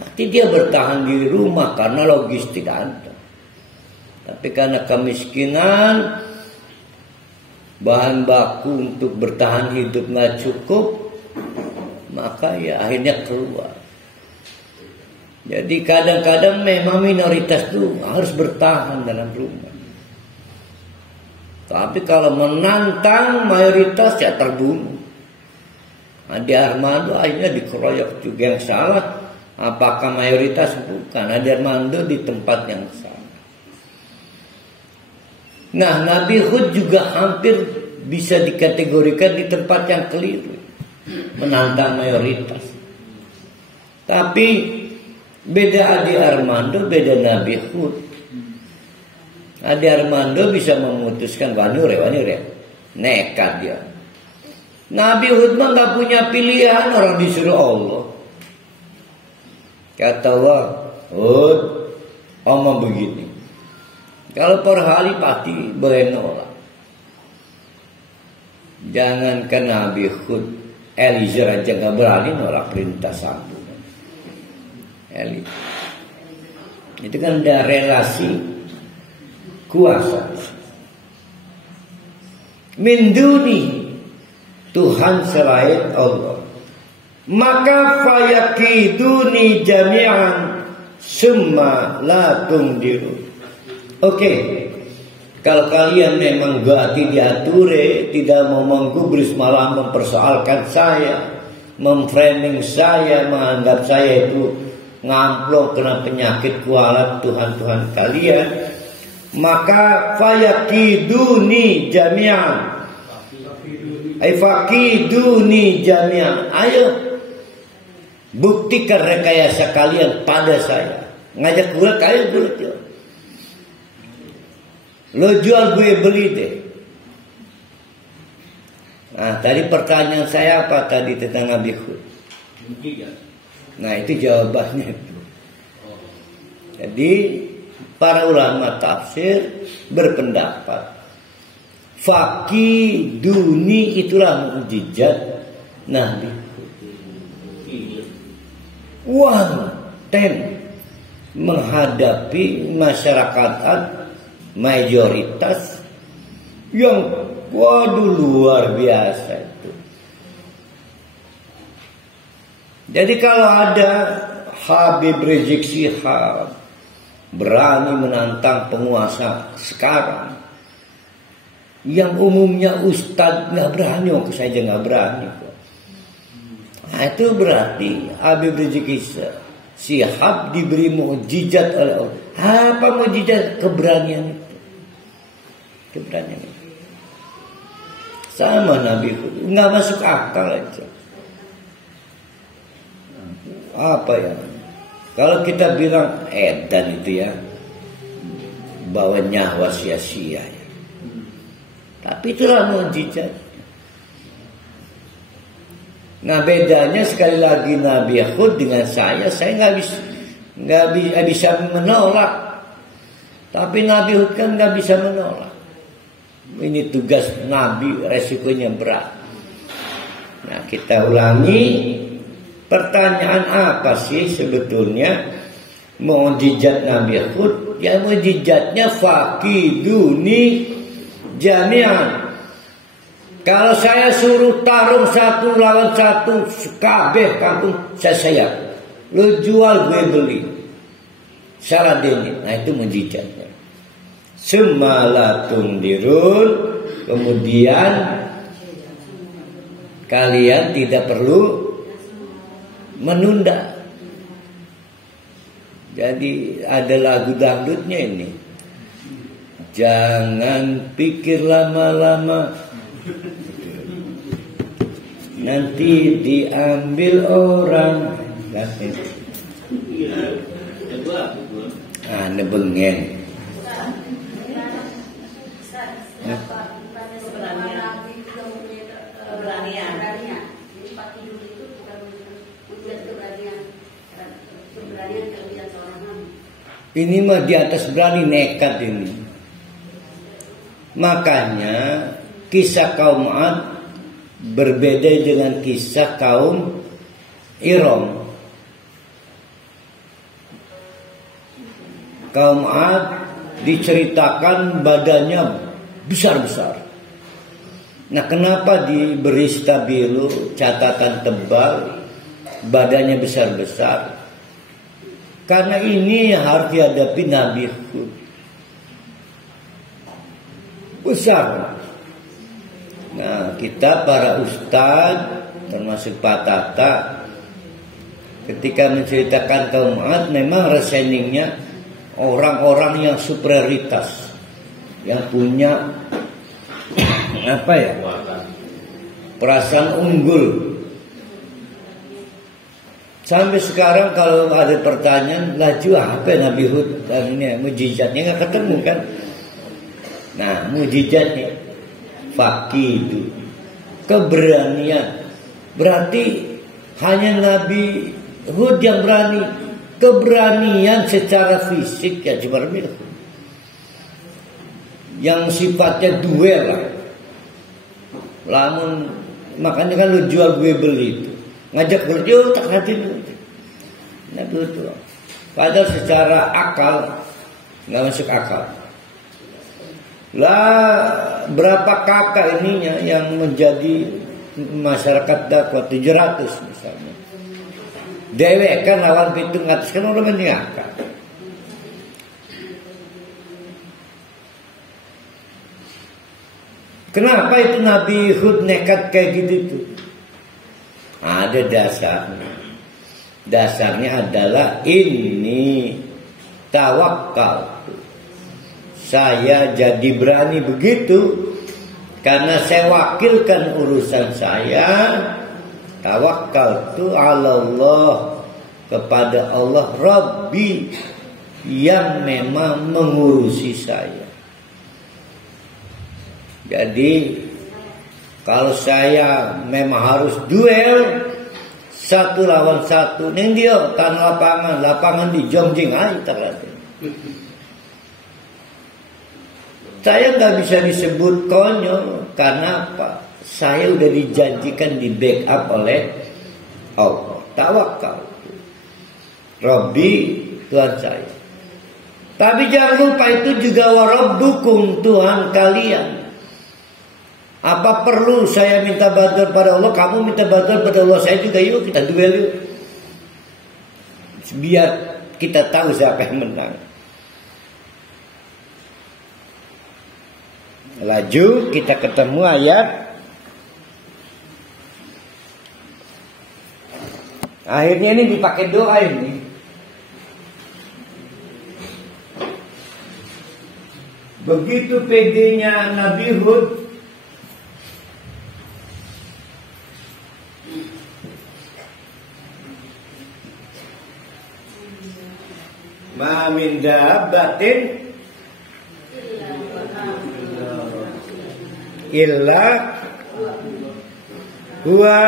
pasti dia bertahan di rumah karena logistik ada. Tapi karena kemiskinan, bahan baku untuk bertahan hidup nggak cukup, maka ya akhirnya keluar. Jadi kadang-kadang memang minoritas itu harus bertahan dalam rumah. Tapi kalau menantang mayoritas ya terbunuh. Adi Armando akhirnya dikeroyok juga. Yang salah apakah mayoritas? Bukan. Adi Armando di tempat yang salah. Nah, Nabi Hud juga hampir bisa dikategorikan di tempat yang keliru, menantang mayoritas. Tapi beda Adi Armando, beda Nabi Hud. Adi Armando bisa memutuskan wanure, nekat dia. Nabi Hud mah nggak punya pilihan, orang disuruh Allah. Kata Allah, Hud, omong begini. Kalau per hari pasti boleh nolak. Jangankan Nabi Hud, Eliezer aja nggak berani nolak perintah satu. Itu kan ada relasi kuasa. Min duni, Tuhan selain Allah. Maka fayakiduni jami'an summa la tungdiru. Oke, kalau kalian memang gati diature, tidak mau menggubris malah mempersoalkan saya, memframing saya, menganggap saya itu ngamplok kena penyakit kualat Tuhan-Tuhan kalian, maka fayakiduni jami'an. Fakiduni jami'an. Ayo buktikan rekayasa kalian pada saya. Ngajak gue kalian bulat ya. Lo jual gue beli deh. Nah tadi pertanyaan saya apa tadi tentang Nabi Hud? Nah itu jawabannya itu. Jadi para ulama tafsir berpendapat fakiduni itulah mukjizat Nabi Hud. Menghadapi masyarakat mayoritas yang waduh luar biasa itu. Jadi kalau ada Habib Rizik Syihab berani menantang penguasa sekarang, yang umumnya ustadz nggak berani, waktu saya aja nggak berani. Nah, itu berarti Habib Rizik Syihab diberi mukjizat oleh Allah. Apa mukjizat? Keberanian itu. Keberanian itu. Sama Nabi Hud, nggak masuk akal aja. Apa ya? Kalau kita bilang edan itu ya, bawa nyawa sia-sia ya. Tapi itulah mukjizat. Nah bedanya sekali lagi Nabi Hud dengan saya nggak bisa menolak. Tapi Nabi Hud kan nggak bisa menolak. Ini tugas Nabi, resikonya berat. Nah kita ulangi, pertanyaan apa sih sebetulnya mukjizat Nabi Hud? Ya mukjizatnya fakiduni jami'an. Kalau saya suruh tarung satu lawan satu, kabeh kampung saya. Lu jual gue beli. Syarat ini. Nah itu mukjizatnya. Semalatun dirun. Kemudian kalian tidak perlu menunda. Jadi ada lagu dangdutnya ini. Jangan pikir lama-lama, nanti diambil orang. Nebengen. Ini mah di atas berani, nekat ini. Makanya kisah kaum Ad berbeda dengan kisah kaum Iram. Kaum Ad diceritakan badannya besar-besar. Nah kenapa diberi stabilo, catatan tebal, badannya besar-besar? Karena ini harus dihadapi Nabi Hud. Besar. Nah kita para ustadz termasuk Pak Tata ketika menceritakan kaum Ad memang reseningnya orang-orang yang superioritas, yang punya apa ya, perasaan unggul. Sampai sekarang kalau ada pertanyaan, laju apa Nabi Hud dan ini mujizatnya nggak ketemu kan? Nah, mujizatnya fakidu, keberanian. Berarti hanya Nabi Hud yang berani. Keberanian secara fisik ya cuma Nabi Hud. Yang sifatnya duel lah. Lamun makanya kan lu jual gue beli itu. Ngajak kerja tak hati dulu. Nah betul. Padahal secara akal nggak masuk akal. Lah berapa kakak ininya yang menjadi masyarakat dakwah 700 misalnya. Dewek kan lawan pitung atas kan udah menyangka. Kenapa itu Nabi Hud nekat kayak gitu itu? Ada dasarnya. Dasarnya adalah ini tawakal. Saya jadi berani begitu karena saya wakilkan urusan saya. Tawakal tu ala Allah, kepada Allah Rabbi yang memang mengurusi saya. Jadi kalau saya memang harus duel 1 lawan 1, ning dia tanah lapangan di Jongjing aja ternyata. Saya nggak bisa disebut konyol karena apa? Saya udah dijanjikan di backup oleh Allah. Tawakal, Rabbi Tuhan saya. Tapi jangan lupa itu juga warabbukum, Tuhan kalian. Apa perlu saya minta bantuan pada Allah, kamu minta bantuan pada Allah, saya juga, yuk kita duel yuk. Biar kita tahu siapa yang menang. Laju kita ketemu ayat. Akhirnya ini dipakai doa ini. Begitu pedenya Nabi Hud, ma min dabbatin illa huwa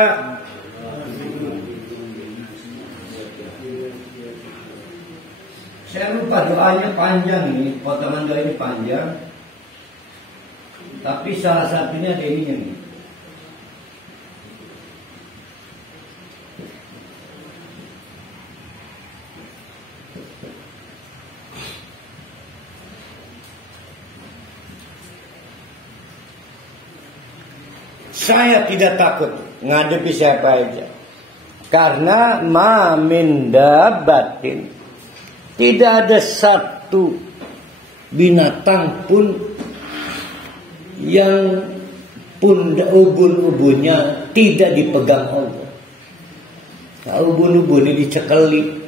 saya lupa doanya panjang ini, potongan doa ini panjang. Tapi salah satunya ada ini nih. Saya tidak takut ngadepi siapa aja. Karena ma min dabbatin, tidak ada satu binatang pun yang ubun-ubunnya tidak dipegang Allah. Nah, ubun-ubunnya dicekeli.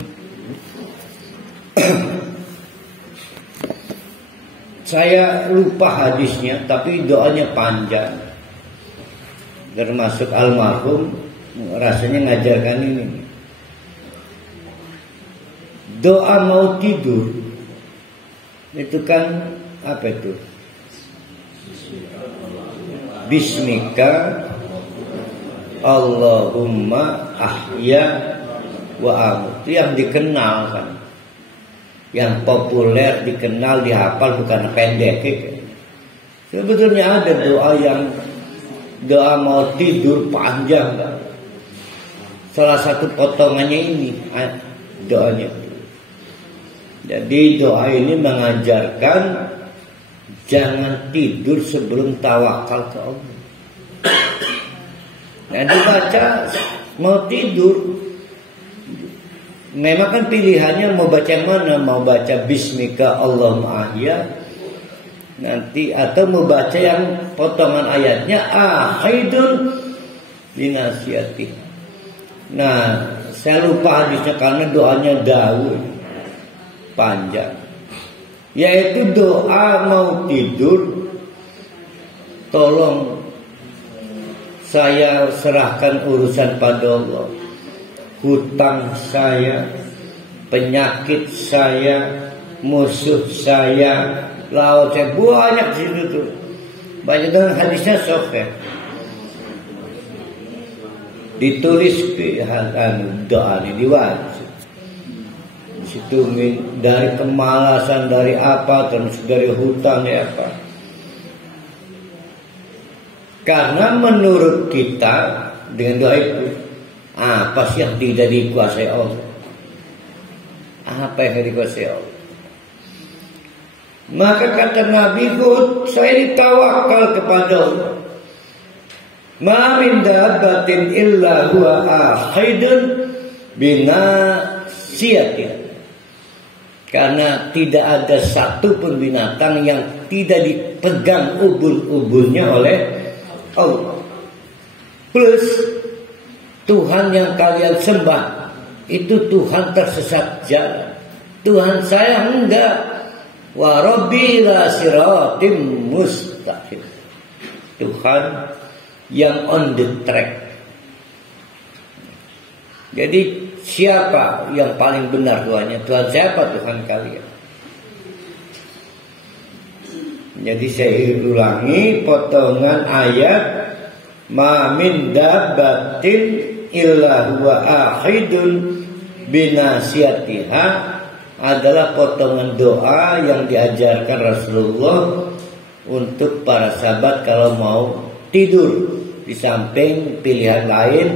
Saya lupa hadisnya, tapi doanya panjang. Termasuk almarhum rasanya ngajarkan ini. Doa mau tidur itu kan apa itu? Bismika Allahumma ahya wa amut. Itu yang dikenal kan, yang populer, dikenal, dihafal, bukan pendek. Sebetulnya ada doa mau tidur panjang kan? Salah satu potongannya ini doanya. Jadi doa ini mengajarkan jangan tidur sebelum tawakal ke Allah. Nah dibaca mau tidur, memang kan pilihannya mau baca yang mana? Mau baca Bismika Allahumma ahya nanti, atau mau baca yang potongan ayatnya ahidun binasiyati. Nah saya lupa hadisnya karena doanya Daud panjang, yaitu doa mau tidur, tolong saya serahkan urusan pada Allah, hutang saya, penyakit saya, musuh saya, laut saya, banyak di situ tuh. Banyak dengan hadisnya sahih. Ditulis doa ini diwajib. Di situ dari kemalasan, dari apa, terus dari hutang, dari apa. Karena menurut kita dengan doa itu, apa sih yang tidak dikuasai Allah? Apa yang dikuasai Allah? Maka kata Nabi Hud, saya ditawakal kepada Allah. Ma min dabbatin illa huwa akhidun binasiyatiha. Karena tidak ada satupun binatang yang tidak dipegang ubun-ubunnya oleh Allah. Plus Tuhan yang kalian sembah itu Tuhan tersesat jalan. Tuhan saya enggak. Wa rabbi ila siratim mustaqim. Tuhan yang on the track. Jadi siapa yang paling benar Tuhannya? Tuhan siapa Tuhan kalian? Jadi saya ulangi potongan ayat ma min dabbatin illa huwa akhidun binasiyatiha adalah potongan doa yang diajarkan Rasulullah untuk para sahabat kalau mau tidur, di samping pilihan lain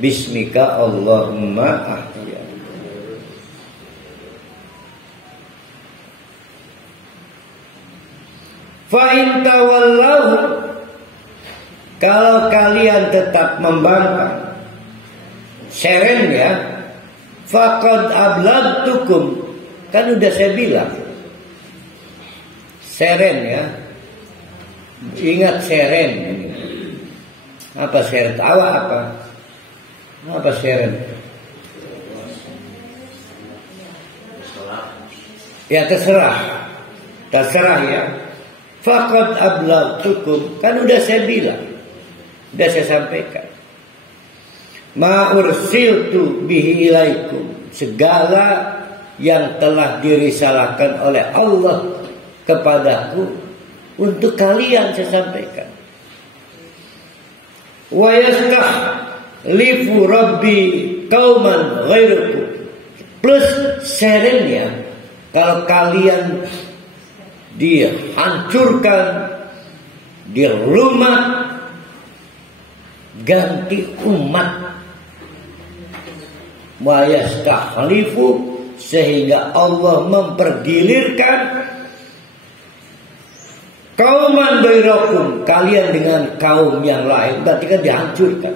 bismika Allahumma ahya. Fa in tawallahu, kalau kalian tetap membangkang, seren ya, faqad ablagtukum, kan udah saya bilang. Seren ya. Ingat seren. Apa seren? Awak apa? Apa seren? Ya terserah. Terserah ya. Faqad ablagtukum, kan udah saya bilang. Udah saya sampaikan. Ma ursiltu bihi ilaikum, segala yang telah dirisalahkan oleh Allah kepadaku untuk kalian saya sampaikan. Wa yastakhlifu rabbi qauman ghairakum, plus serennya kalau kalian dihancurkan, dirumat, ganti umat. Wa yastakhlifu, sehingga Allah mempergilirkan kauman bairakum, kalian dengan kaum yang lain, berarti kan dihancurkan.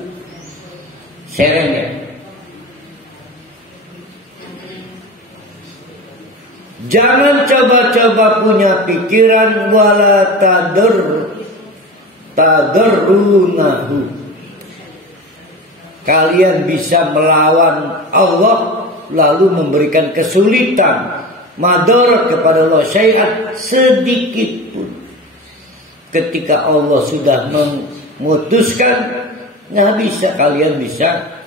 Serennya. Jangan coba-coba punya pikiran wala tadarrunahu. Kalian bisa melawan Allah lalu memberikan kesulitan, madarat kepada Allah syai'at sedikit pun. Ketika Allah sudah memutuskan, nggak bisa, kalian bisa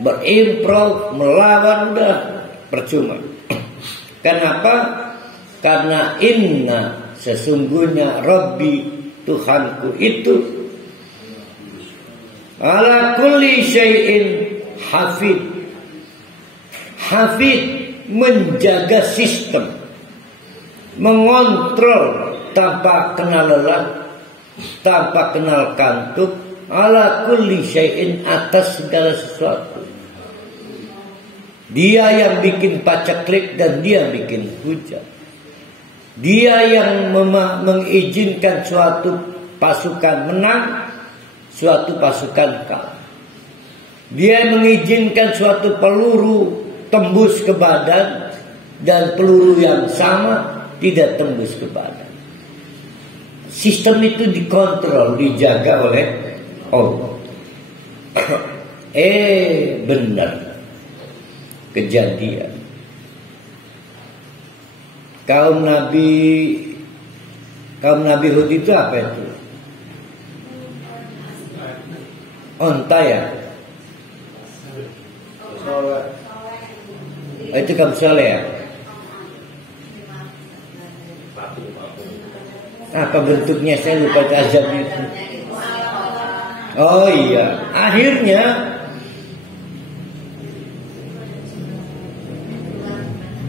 berimprov, melawan, udah percuma. Kenapa? Karena inna, sesungguhnya Rabbi, Tuhanku itu ala kulli syai'in hafid. Hafid, menjaga sistem, mengontrol tanpa kenal lelah, tanpa kenal kantuk, ala kulli syai'in, atas segala sesuatu. Dia yang bikin paceklik dan dia bikin hujan. Dia yang mengizinkan suatu pasukan menang, suatu pasukan kalah. Dia mengizinkan suatu peluru tembus ke badan dan peluru yang sama tidak tembus ke badan. Sistem itu dikontrol, dijaga oleh Allah. Benar kejadian. Kaum Nabi Hud itu apa itu? Onta ya? Soleh. Itu kamu soleh ya? Apa bentuknya saya lupa azabnya itu. Oh iya, akhirnya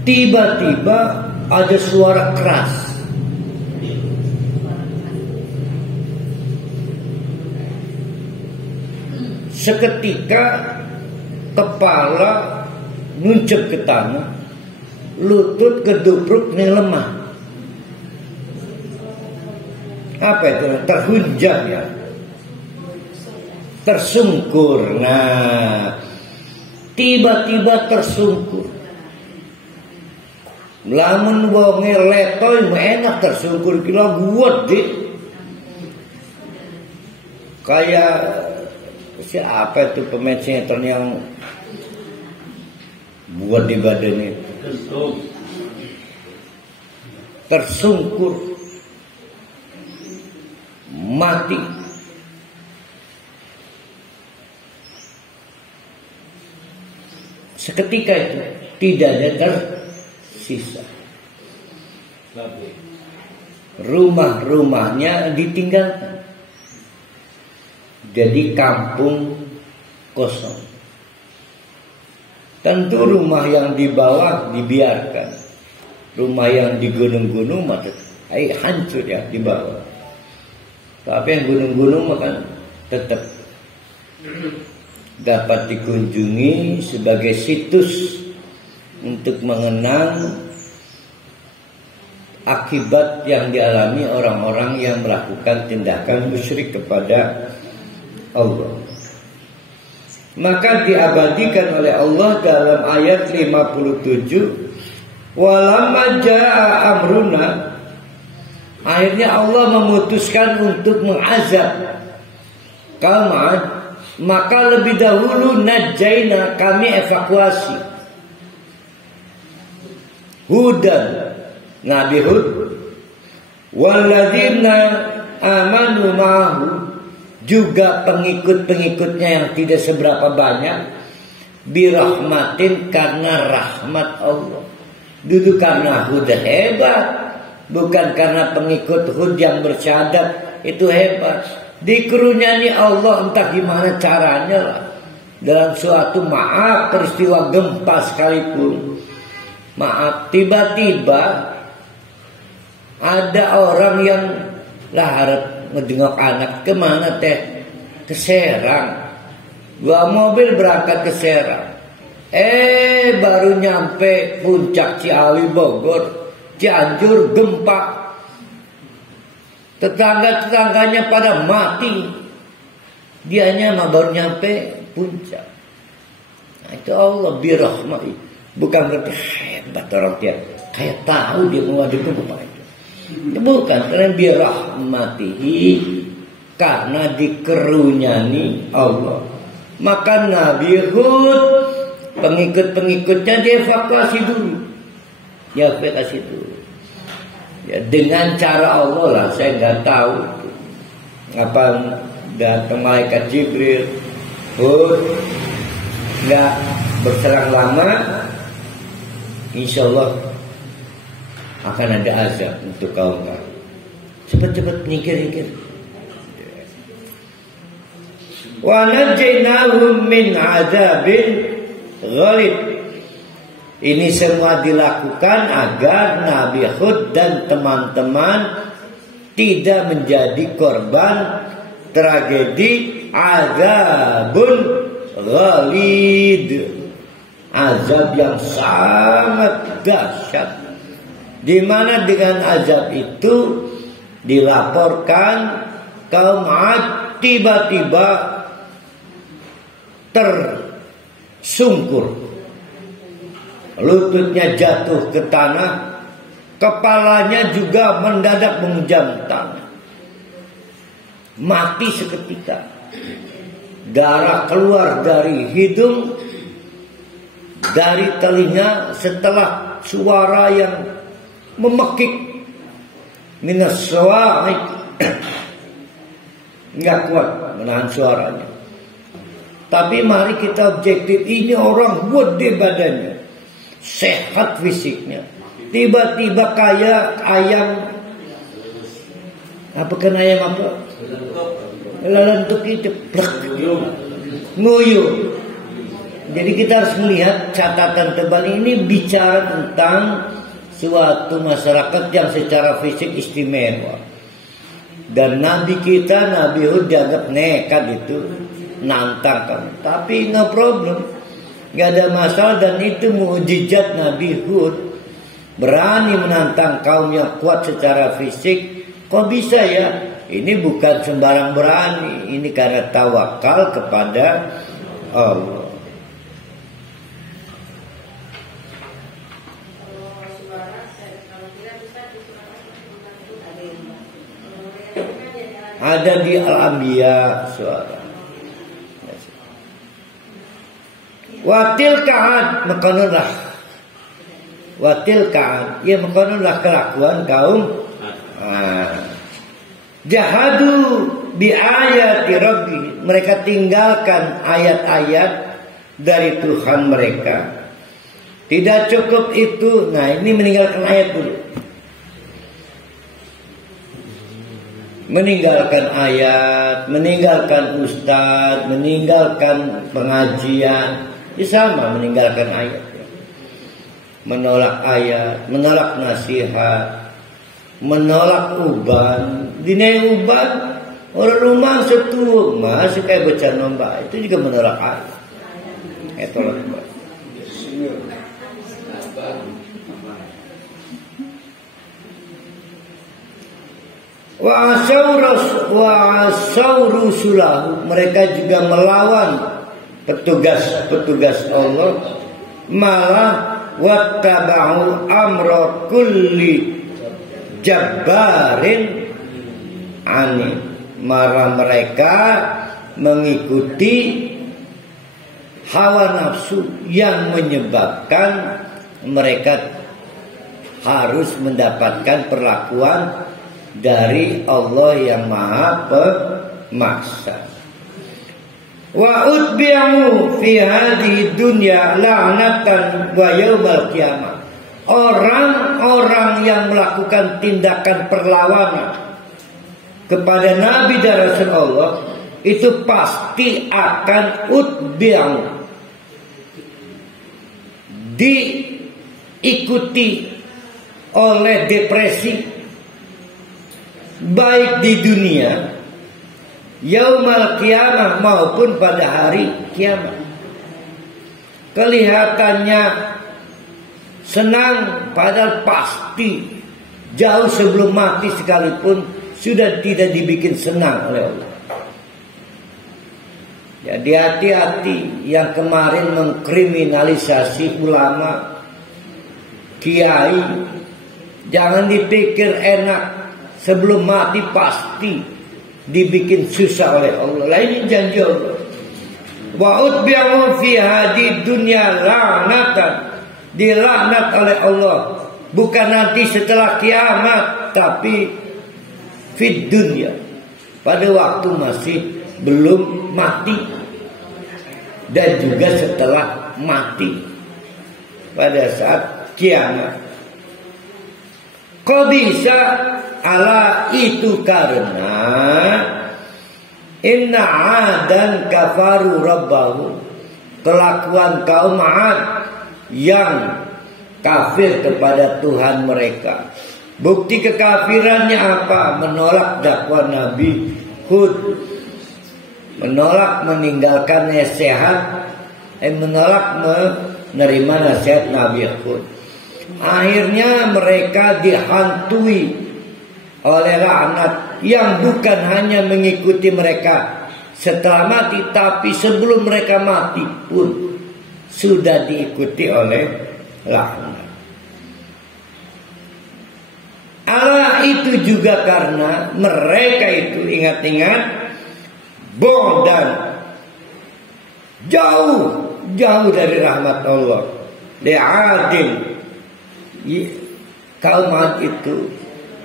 tiba-tiba ada suara keras. Seketika kepala nuncep ke tanah, lutut kedupruk nih lemah. Apa itu? Terhunjam ya, tersungkur. Nah, tiba-tiba tersungkur. Lamun wonge letoy enak tersungkur kilo buat deh. Kayak siapa itu pemain sinetron yang buat di badannya tersungkur mati. Seketika itu tidak ada tersisa. Rumah-rumahnya ditinggalkan. Jadi kampung kosong. Tentu rumah yang di bawah dibiarkan. Rumah yang di gunung-gunung hancur ya di bawah. Tapi yang gunung-gunung makan tetap dapat dikunjungi sebagai situs untuk mengenang akibat yang dialami orang-orang yang melakukan tindakan musyrik kepada Allah. Maka diabadikan oleh Allah dalam ayat 57, walamma jaa amruna, akhirnya Allah memutuskan untuk mengazab kaum Ad, maka lebih dahulu najaina, kami evakuasi Hudan, Nabi Hud, walladzina amanu ma'ahu, juga pengikut-pengikutnya yang tidak seberapa banyak, birahmatin, karena rahmat Allah. Dulu karena Hud hebat, bukan karena pengikut Hud yang bersyahadat itu hebat. Dikerunyani Allah entah gimana caranya lah. Dalam suatu peristiwa gempa sekalipun, tiba-tiba ada orang yang harap ngejengok anak, kemana teh? Ke Serang. Gua mobil berangkat ke Serang. Baru nyampe puncak Ciawi Bogor, Cianjur, gempa. Tetangga-tetangganya pada mati. Dianya mah baru nyampe puncak. Nah, itu Allah birahmati. Bukan berarti hebat orang dia, kayak tahu dia mau ada gempa itu. Bukan, karena birahmatihi, karena dikerunyani Allah. Maka Nabi Hud, pengikut-pengikutnya dievakuasi dulu. Dievakuasi dulu. Ya, dengan cara Allah lah, saya nggak tahu. Apa datang malaikat Jibril, Hud, nggak berserang lama, insya Allah akan ada azab untuk kaum kamu. Cepat-cepat nyingkir. Wa najaynahum min adzabin ghalib. Ini semua dilakukan agar Nabi Hud dan teman-teman tidak menjadi korban tragedi azabun ghalid, azab yang sangat dahsyat. Di mana dengan azab itu dilaporkan kaum Ad tiba-tiba tersungkur, lututnya jatuh ke tanah, kepalanya juga mendadak menghujam tanah, mati seketika. Darah keluar dari hidung, dari telinga setelah suara yang memekik, minas suwa'i, nggak kuat menahan suaranya. Tapi mari kita objektif, ini orang gede badannya, sehat fisiknya, tiba-tiba kayak ayam, apa kan ayam apa? Lelentuk itu, nguyuh. Jadi kita harus melihat catatan tebal ini bicara tentang suatu masyarakat yang secara fisik istimewa. Dan Nabi kita, Nabi Hud dianggap nekat itu, nantang kan. Tapi no problem, gak ada masalah. Dan itu mukjizat Nabi Hud, berani menantang kaum yang kuat secara fisik. Kok bisa ya? Ini bukan sembarang berani, ini karena tawakal kepada Allah. Ada di Al-Anbiya suara. Watil ka'ad makanunlah. Watil ka'ad, ya makanunlah kelakuan kaum jahadu bi ayati rabbi. Mereka tinggalkan ayat-ayat dari Tuhan mereka. Tidak cukup itu. Nah, ini meninggalkan ayat dulu. Meninggalkan ayat, meninggalkan ustadz, meninggalkan pengajian, itu sama meninggalkan ayat. Menolak ayat, menolak nasihat, menolak uban. Dina uban, orang rumah setua masih kayak baca nombak, itu juga menolak ayat. Tolak uban. Wa asau rusulahu, mereka juga melawan petugas Allah, malah wattaba'u amra kulli jabbarin anid, malah mereka mengikuti hawa nafsu yang menyebabkan mereka harus mendapatkan perlakuan dari Allah yang Maha Pemaksa. Wa utbi'u fi hadhihi dunya la'natan wa yaumal qiyamah. Orang-orang yang melakukan tindakan perlawanan kepada Nabi dan Rasul Allah itu pasti akan utbi'u, diikuti oleh depresi, baik di dunia yaumal qiyamah maupun pada hari kiamat. Kelihatannya senang, padahal pasti jauh sebelum mati sekalipun sudah tidak dibikin senang oleh Allah. Jadi hati-hati yang kemarin mengkriminalisasi ulama, kiai. Jangan dipikir enak, sebelum mati pasti dibikin susah oleh Allah. Lah ini janji Allah. Wa utbi'u fi hadhihi dunya la'natan, dilaknat oleh Allah, bukan nanti setelah kiamat, tapi fid dunya, pada waktu masih belum mati, dan juga setelah mati pada saat kiamat. Kok bisa? Ala itu karena inna adan kafaru rabbahu, kelakuan kaum Ad yang kafir kepada Tuhan mereka. Bukti kekafirannya apa? Menolak dakwah Nabi Hud, menolak meninggalkan nasihat, menolak menerima nasihat Nabi Hud. Akhirnya mereka dihantui oleh laknat yang bukan hanya mengikuti mereka setelah mati, tapi sebelum mereka mati pun sudah diikuti oleh laknat. Allah itu juga karena mereka itu, ingat-ingat, bodoh, jauh dari rahmat Allah. Li'adin, kaum Ad itu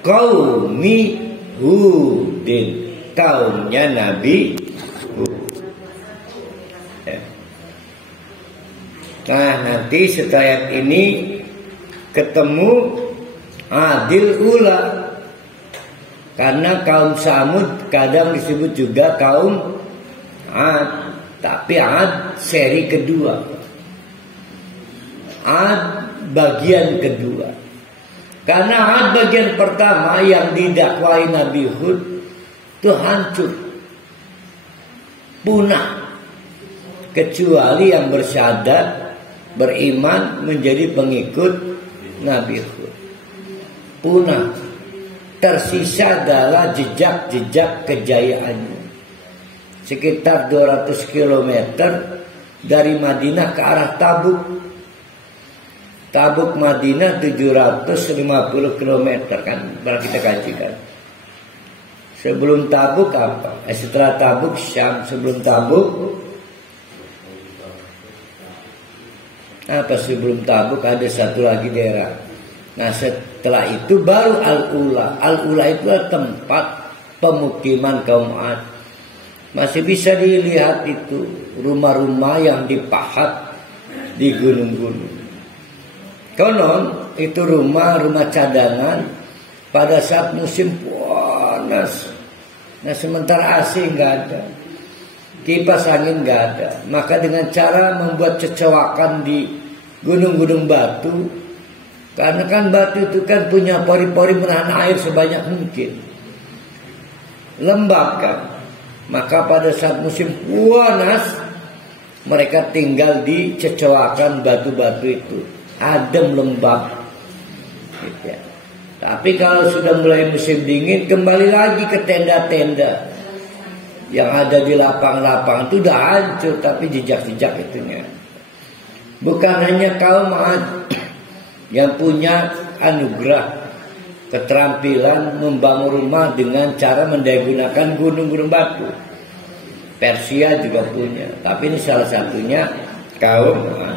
qaumi Hudin, kaumnya Nabi Hud. Nah, nanti setelah ayat ini ketemu Adil Ula. Karena kaum Samud kadang disebut juga kaum Ad, tapi Ad seri kedua, Ad bagian kedua. Karena Ad bagian pertama yang didakwai Nabi Hud itu hancur, punah, kecuali yang bersyahadat beriman menjadi pengikut Nabi Hud. Punah. Tersisa adalah jejak-jejak kejayaannya. Sekitar 200 km dari Madinah ke arah Tabuk. Tabuk Madinah 750 km kan, pernah kita kaji kan. Sebelum Tabuk apa? Setelah Tabuk Syam. Sebelum Tabuk apa? Sebelum Tabuk ada satu lagi daerah. Nah, setelah itu baru Al-Ula. Al-Ula itu adalah tempat pemukiman kaum Ad. Masih bisa dilihat itu rumah-rumah yang dipahat di gunung-gunung. Konon itu rumah-rumah cadangan pada saat musim panas. Nah, sementara AC nggak ada, kipas angin nggak ada, maka dengan cara membuat cecawakan di gunung-gunung batu. Karena kan batu itu kan punya pori-pori menahan air sebanyak mungkin, lembab kan. Maka pada saat musim panas mereka tinggal di cecawakan batu-batu itu, adem lembab gitu ya. Tapi kalau sudah mulai musim dingin, kembali lagi ke tenda-tenda yang ada di lapang-lapang. Itu udah hancur, tapi jejak-jejak itunya. Bukan hanya kaum Ad yang punya anugerah keterampilan membangun rumah dengan cara menggunakan gunung-gunung batu. Persia juga punya, tapi ini salah satunya kaum Ad.